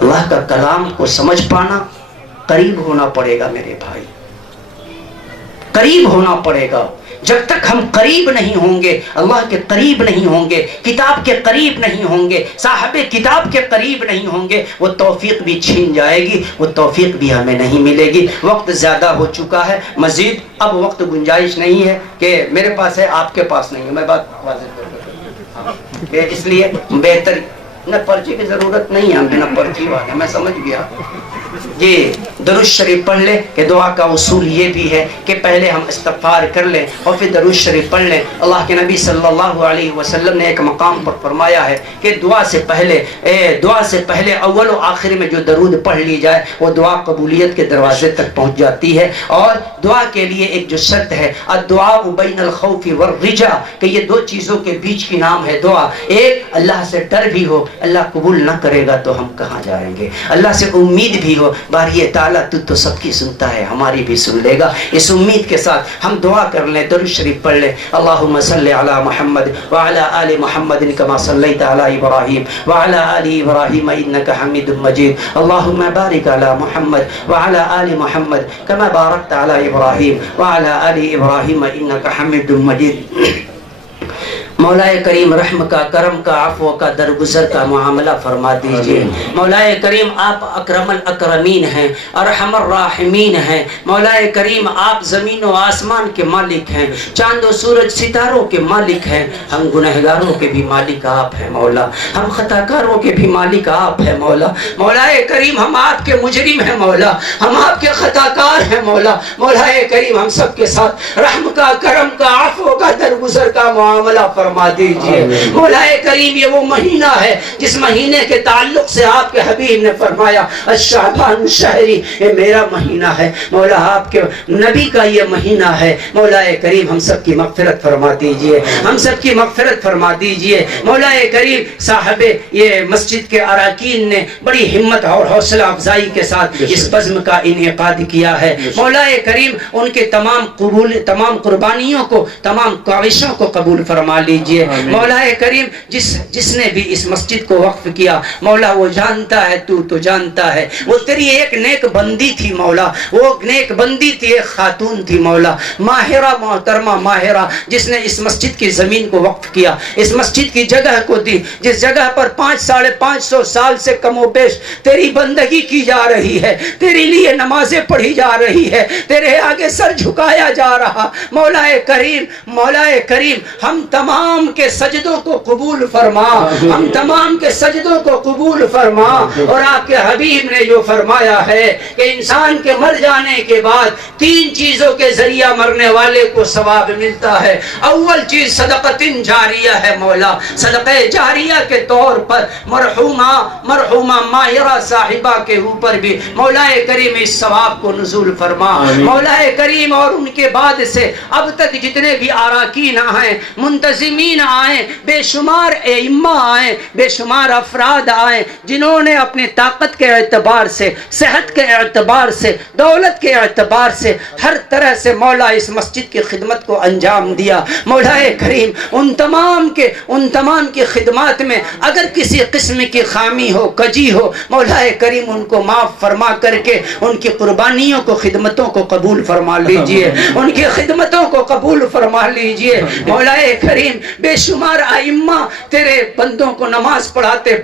اللہ کا کلام کو سمجھ پانا قریب ہونا پڑے گا میرے بھائی، قریب ہونا پڑے گا. جب تک ہم قریب نہیں ہوں گے، اللہ کے قریب نہیں ہوں گے، کتاب کے قریب نہیں ہوں گے، صاحب کتاب کے قریب نہیں ہوں گے، وہ توفیق بھی چھین جائے گی، وہ توفیق بھی ہمیں نہیں ملے گی. وقت زیادہ ہو چکا ہے، مزید اب وقت گنجائش نہیں ہے کہ میرے پاس ہے آپ کے پاس نہیں ہے. میں بات واضح کر دوں، اس لیے بہتر نہ پرچی کی ضرورت نہیں ہے، ہم بنا پرچی والے، میں سمجھ گیا. یہ درود شریف پڑھ لیں کہ دعا کا اصول یہ بھی ہے کہ پہلے ہم استغفار کر لیں اور پھر درود شریف پڑھ لیں. اللہ کے نبی صلی اللہ علیہ وسلم نے ایک مقام پر فرمایا ہے کہ دعا سے پہلے اول و آخر میں جو درود پڑھ لی جائے وہ دعا قبولیت کے دروازے تک پہنچ جاتی ہے. اور دعا کے لیے ایک جو شرط ہے، الدعاء بین الخوف والرجاء، کہ یہ دو چیزوں کے بیچ کی نام ہے دعا. ایک اللہ سے ڈر بھی ہو، اللہ قبول نہ کرے گا تو ہم کہاں جائیں گے. اللہ سے امید بھی ہو، باری تعالیٰ تو سب کی سنتا ہے، ہماری بھی سن لے گا. اس امید کے ساتھ ہم دعا کر لیں، درود شریف پڑھ لیں. اللہم صلی علی محمد وعلی آل محمد کما صلیت علی ابراہیم وعلی آل ابراہیم انک حمید مجید. اللہم بارک علی محمد وعلی آل محمد کما بارکت علی ابراہیم وعلی آل ابراہیم انک حمید مجید. مولا کریم رحم کا، کرم کا، عفو کا، درگزر کا معاملہ فرما دیجئے. مولا کریم آپ اکرم الاکرمین ہیں، ارحم الراحمین ہیں. مولا کریم آپ زمین و آسمان کے مالک ہیں، چاند و سورج ستاروں کے مالک ہیں. ہم گنہگاروں کے بھی مالک آپ ہیں مولا، ہم خطاکاروں کے بھی مالک آپ ہیں مولا. مولا کریم ہم آپ کے مجرم ہیں مولا، ہم آپ کے خطاکار ہیں مولا. مولا کریم ہم سب کے ساتھ رحم کا، کرم کا، عفو کا، درگزر کا معاملہ فرما دیجئے. مولا کریم یہ وہ مہینہ ہے جس مہینے کے تعلق سے آپ کے حبیب نے فرمایا الشعبان شہری، یہ میرا مہینہ ہے. مولا آپ کے نبی کا یہ مہینہ ہے. مولا کریم ہم سب کی مغفرت فرما دیجئے، ہم سب کی مغفرت فرما دیجئے. مولا کریم صاحب یہ مسجد کے اراکین نے بڑی ہمت اور حوصلہ افزائی کے ساتھ اس بزم کا انعقاد کیا ہے. مولا کریم ان کے تمام قربانیوں کو، تمام کاوشوں کو قبول فرما لیجئے. مولا کریم جس نے بھی اس مسجد کو وقف کیا مولا وہ جانتا ہے، تو جانتا ہے. وہ تیری ایک نیک بندی تھی مولا، وہ نیک بندی تھی، ایک خاتون تھی مولا، ماہرہ، محترمہ ماہرہ، جس نے اس مسجد کی زمین کو وقف کیا، اس مسجد کی جگہ کو دی، جس جگہ پر 500-550 سال سے کم و بیش تیری بندگی کی جا رہی ہے، تیرے لیے نمازیں پڑھی جا رہی ہے، تیرے آگے سر جھکایا جا رہا. مولا کریم ہم تمام کے سجدوں کو قبول فرما، ہم تمام کے سجدوں کو قبول فرما. اور آپ کے حبیب نے جو فرمایا ہے کہ انسان کے مر جانے کے بعد 3 چیزوں کے ذریعہ مرنے والے کو ثواب ملتا ہے. اول چیز صدقۃ جاریہ ہے مولا، صدقہ جاریہ کے طور پر مرحومہ ماہرہ صاحبہ کے اوپر بھی مولا کریم اس ثواب کو نزول فرما. مولا کریم اور ان کے بعد سے اب تک جتنے بھی اراکین آئیں، منتظمین آئیں، بے شمار ائمہ آئیں، بے شمار افراد آئیں جنہوں نے اپنی طاقت کے اعتبار سے، صحت کے اعتبار سے، دولت کے اعتبار سے، ہر طرح سے مولا اس مسجد کی خدمت کو انجام دیا. مولا کریم ان تمام کی خدمات میں اگر کسی قسم کی خامی ہو، کجی ہو، مولا کریم ان کو معاف فرما کر کے ان کی قربانیوں کو، خدمتوں کو قبول فرما لیجئے، ان کی خدمتوں کو قبول فرما لیجئے. مولا کریم بے شمار ائمہ تیرے بندوں کو نماز پڑھاتے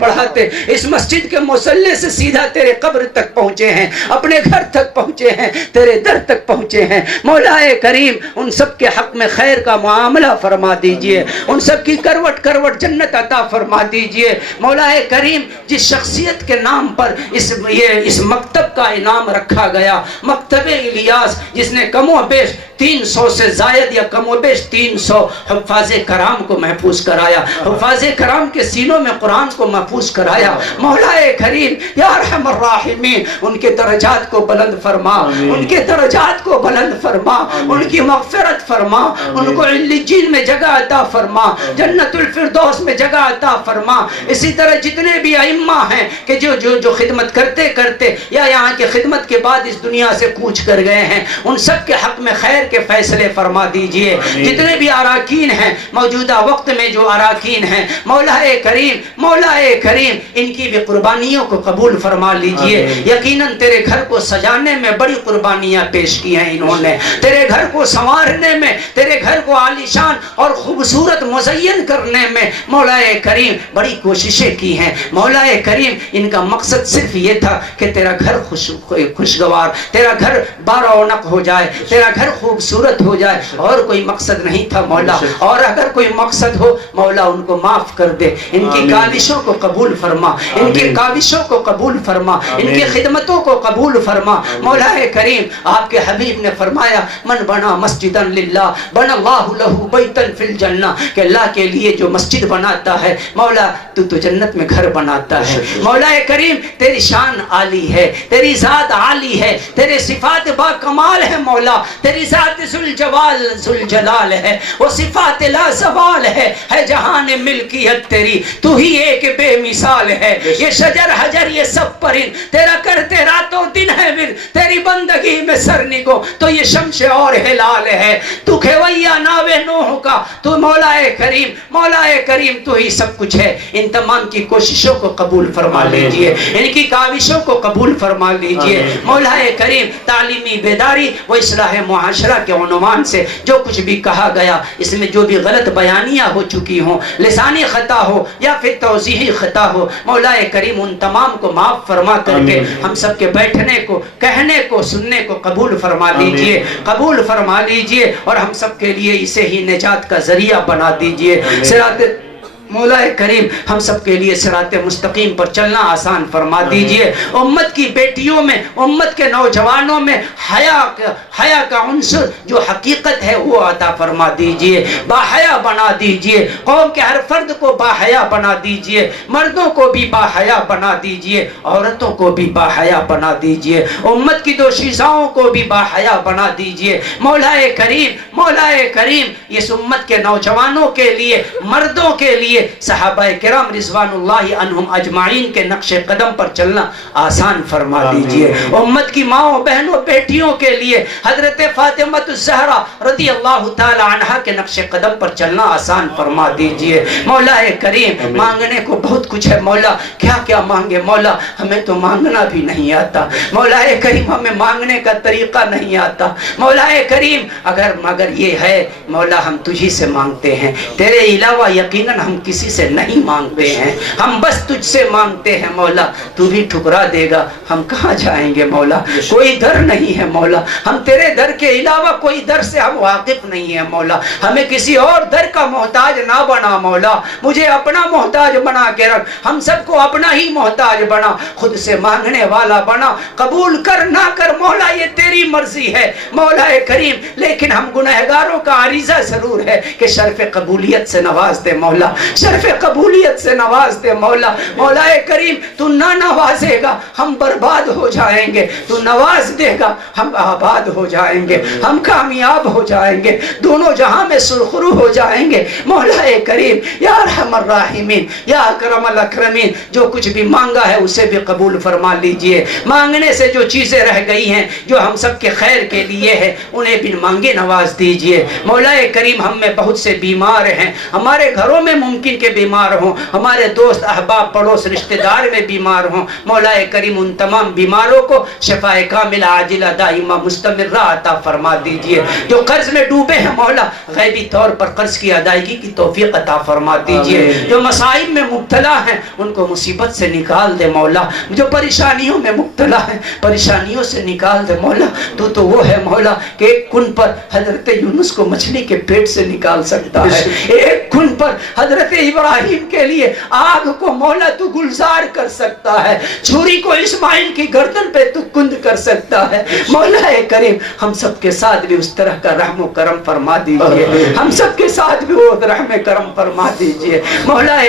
اس مسجد کے مصلی سے سیدھا تیرے قبر تک پہنچے ہیں، اپنے گھر تک پہنچے ہیں، تیرے در تک پہنچے ہیں. مولا کریم ان سب کے حق میں خیر کا معاملہ فرما دیجئے، ان سب کی کروٹ جنت عطا فرما دیجئے. مولا کریم جس شخصیت کے نام پر اس مکتب کا انعام رکھا گیا، مکتب الیاس، جس نے کم و بیش 300 سے زائد یا کم و بیش 300 حفاظ قرآن کرام کو محفوظ کرایا، حفاظ کرام کے سینوں میں قرآن کو محفوظ کرایا۔ مولا کریم یا ارحم الراحمین ان کے درجات کو بلند فرما، ان کے درجات کو بلند فرما، ان کی مغفرت فرما، ان کو علیین میں جگہ عطا فرما، جنت الفردوس میں جگہ عطا فرما۔ اسی طرح جتنے بھی ائمہ ہیں کہ جو خدمت کرتے کرتے یا یہاں کی خدمت کے بعد اس دنیا سے کوچ کر گئے ہیں، ان سب کے حق میں خیر کے فیصلے فرما دیجئے۔ جتنے بھی اراکین ہیں، موجودہ وقت میں جو اراکین ہیں، مولا کریم ان کی بھی قربانیوں کو قبول فرما لیجئے۔ یقیناً تیرے گھر کو سجانے میں بڑی قربانیاں پیش کی ہیں انہوں نے، تیرے گھر کو سنوارنے میں، تیرے گھر کو عالیشان اور خوبصورت مزین کرنے میں مولا کریم بڑی کوششیں کی ہیں۔ مولا کریم ان کا مقصد صرف یہ تھا کہ تیرا گھر خوشگوار، تیرا گھر بارونق ہو جائے، تیرا گھر خوبصورت ہو جائے، اور کوئی مقصد نہیں تھا مولا۔ اور اگر کوئی مقصد ہو مولا ان کو معاف کر دے، ان کی کاوشوں کو قبول فرما، ان کی کاوشوں کو قبول فرما، ان کی خدمتوں کو قبول فرما۔ مولا کریم آپ کے حبیب نے فرمایا من بنا مسجدا للہ بنا اللہ لہ بیتا فی الجنہ، کہ اللہ کے لیے جو مسجد بناتا ہے مولا تو جنت میں گھر بناتا ہے۔ مولا کریم تیری شان عالی ہے، تیری ذات عالی ہے، تیرے صفات با کمال ہے مولا، تیری ذات ذوالجلال ذوالجلال ہے، وہ صفات لا زوال ہے جہان ملکیت تیری، تو ہی ایک بے مثال ہے۔ یہ شجر حجر یہ سب پرند تیرا کرتے راتوں دن ہے ورد، تیری بندگی میں سرنگو تو یہ شمس اور ہلال ہے، تو کھویا ناوے نوح کا، تو مولا کریم تو ہی سب کچھ ہے۔ ان تمام کی کوششوں کو قبول فرما لیجئے، ان کی کاوشوں کو قبول فرما لیجئے۔ مولا کریم تعلیمی بیداری و اصلاح معاشرہ کے عنوان سے جو کچھ بھی کہا گیا، اس میں جو بھی غلط بیانیاں ہو چکی ہوں، لسانی خطا ہو یا پھر توضیحی خطا ہو، مولا کریم ان تمام کو معاف فرما کر کے ہم سب کے بیٹھنے کو، کہنے کو، سننے کو قبول فرما لیجئے، قبول فرما لیجئے، اور ہم سب کے لیے اسے ہی نجات کا ذریعہ بنا دیجئے۔ مولا کریم ہم سب کے لیے صراط مستقیم پر چلنا آسان فرما دیجئے۔ امت کی بیٹیوں میں، امت کے نوجوانوں میں حیا کا عنصر جو حقیقت ہے وہ عطا فرما دیجئے، باحیا بنا دیجئے، قوم کے ہر فرد کو باحیا بنا دیجئے، مردوں کو بھی باحیا بنا دیجئے، عورتوں کو بھی باحیا بنا دیجئے، امت کی دوشیزاؤں کو بھی باحیا بنا دیجئے۔ مولا کریم اس امت کے نوجوانوں کے لیے، مردوں کے لیے، صحابہ کرام رضوان اللہ عنہم اجمعین کے نقش قدم پر چلنا آسان فرما دیجئے۔ امت کی ماؤں، بہنوں، بیٹیوں کے لیے حضرت فاطمہ الزہرا رضی اللہ تعالی عنہا کے نقش قدم پر چلنا آسان فرما دیجئے۔ مولا کریم مانگنے کو بہت کچھ ہے مولا، کیا کیا مانگے مولا، ہمیں تو مانگنا بھی نہیں آتا مولا کریم، ہمیں مانگنے کا طریقہ نہیں آتا مولا کریم، مگر یہ ہے مولا ہم تجھی سے مانگتے ہیں، تیرے علاوہ یقیناً ہم کسی سے نہیں مانگتے ہیں، ہم بس تجھ سے مانگتے ہیں مولا، تو بھی ٹھکرا دے گا ہم کہاں جائیں گے مولا، کوئی در نہیں ہے مولا، ہم تیرے در کے علاوہ کوئی در سے ہم واقف نہیں ہیں مولا، ہمیں کسی اور در کا محتاج نہ بنا مولا، مجھے اپنا محتاج بنا کے رکھ، ہم سب کو اپنا ہی محتاج بنا، خود سے مانگنے والا بنا، قبول کر نہ کر مولا یہ تیری مرضی ہے مولا کریم، لیکن ہم گنہگاروں کا عریضہ ضرور ہے کہ شرف قبولیت سے نواز دے مولا، شرف قبولیت سے نواز دے مولا۔ مولا کریم تو نہ نوازے گا ہم برباد ہو جائیں گے، تو نواز دے گا ہم آباد ہو جائیں گے، ہم کامیاب ہو جائیں گے، دونوں جہاں میں سرخرو ہو جائیں گے مولا کریم یا ارحم الراحمین یا اکرم الاکرمین۔ جو کچھ بھی مانگا ہے اسے بھی قبول فرما لیجئے، مانگنے سے جو چیزیں رہ گئی ہیں جو ہم سب کے خیر کے لیے ہے انہیں بھی مانگے نواز دیجئے مولا کریم۔ ہم میں بہت سے بیمار ہیں، ہمارے گھروں میں ممکن کے بیمار ہوں، ہمارے دوست احباب پڑوس رشتہ دار میں بیمار ہوں مولا کریم، ان تمام بیماروں کو شفائے کامل عاجلہ دائمہ مستمرہ عطا فرما دیجئے۔ جو قرض میں ڈوبے ہیں مولا غیبی طور پر قرض کی ادائیگی کی توفیق عطا فرما دیجئے، جو مصائب میں مبتلا ہیں ان کو مصیبت سے نکال دے مولا، جو پریشانیوں میں مبتلا ہیں پریشانیوں سے نکال دے مولا، تو وہ ہے مولا کہ ایک کن پر حضرت یونس کو مچھلی کے پیٹ سے نکال سکتا ہے، ایک کن پر حضرت ابراہیم کے لیے آگ کو مولا تو گلزار کر سکتا ہے، چھری کو اسماعیل کی گردن پہ تو کند کر سکتا ہے۔ مولا کریم ہم سب کے ساتھ بھی اس طرح کا رحم و کرم فرما دیجئے، ہم سب کے ساتھ بھی وہ رحم کرم فرما دیجئے۔ مولا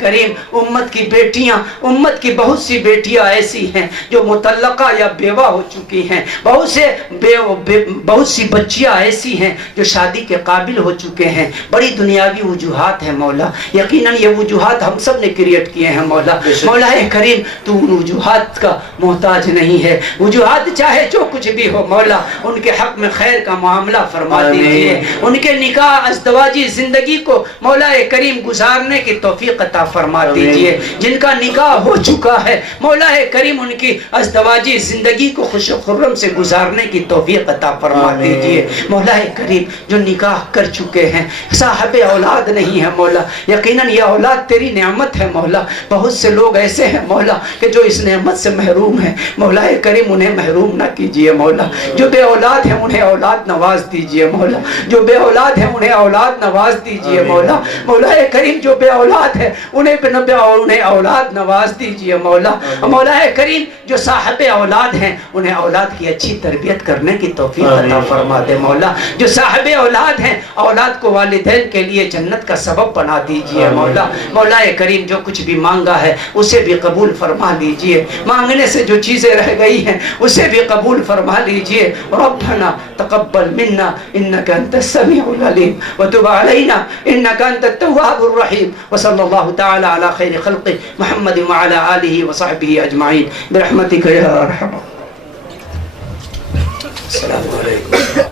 کریم امت کی بیٹیاں، امت کی بہت سی بیٹیاں ایسی ہیں جو مطلقہ یا بیوہ ہو چکی ہیں، بہت سی بچیاں ایسی ہیں جو شادی کے قابل ہو چکے ہیں، بڑی دنیاوی وجوہات ہیں مولا، یقیناً یہ وجوہات ہم سب نے کریٹ کیے ہیں مولا۔ مولا کریم تو ان وجوہات کا محتاج نہیں ہے، وجوہات چاہے جو کچھ بھی ہو مولا ان کے حق میں خیر کا معاملہ فرما دیجئے، ان کے نکاح ازدواجی زندگی کو مولا کریم گزارنے کی توفیق عطا فرما دیجئے، جن کا نکاح ہو چکا ہے مولا کریم ان کی ازدواجی زندگی کو خوش و خرم سے گزارنے کی توفیق عطا فرما دیجئے۔ مولا کریم جو نکاح کر چکے ہیں صاحب اولاد نہیں ہے مولا، یقیناً یہ اولاد تیری نعمت ہے مولا، بہت سے لوگ ایسے ہیں مولا کہ جو اس نعمت سے محروم ہیں، مولا کریم انہیں محروم نہ کیجئے مولا، جو بے اولاد ہیں انہیں اولاد نواز دیجئے مولا، جو بے اولاد ہیں انہیں اولاد نواز دیجئے مولا، مولا کریم جو بے اولاد ہے انہیں اولاد نواز دیجئے مولا، مولا کریم جو صاحب اولاد ہیں انہیں اولاد کی اچھی تربیت کرنے کی توفیق عطا فرما دے مولا، جو صاحب اولاد ہیں اولاد کو والدین کے لیے جنت کا سبب بنا دیجئے مولا، مولا کریم جو کچھ بھی مانگا ہے اسے بھی قبول فرما لیجئے، مانگنے سے جو چیزیں رہ گئی ہیں اسے بھی قبول فرما لیجئے۔ ربنا تقبل منا انك انت السميع العليم وتب علينا انك انت التواب الرحيم، وصلى الله تعالى على خير خلقه محمد وعلى آله وصحبه اجمعين برحمتك يا ارحم الراحمين۔ السلام علیکم۔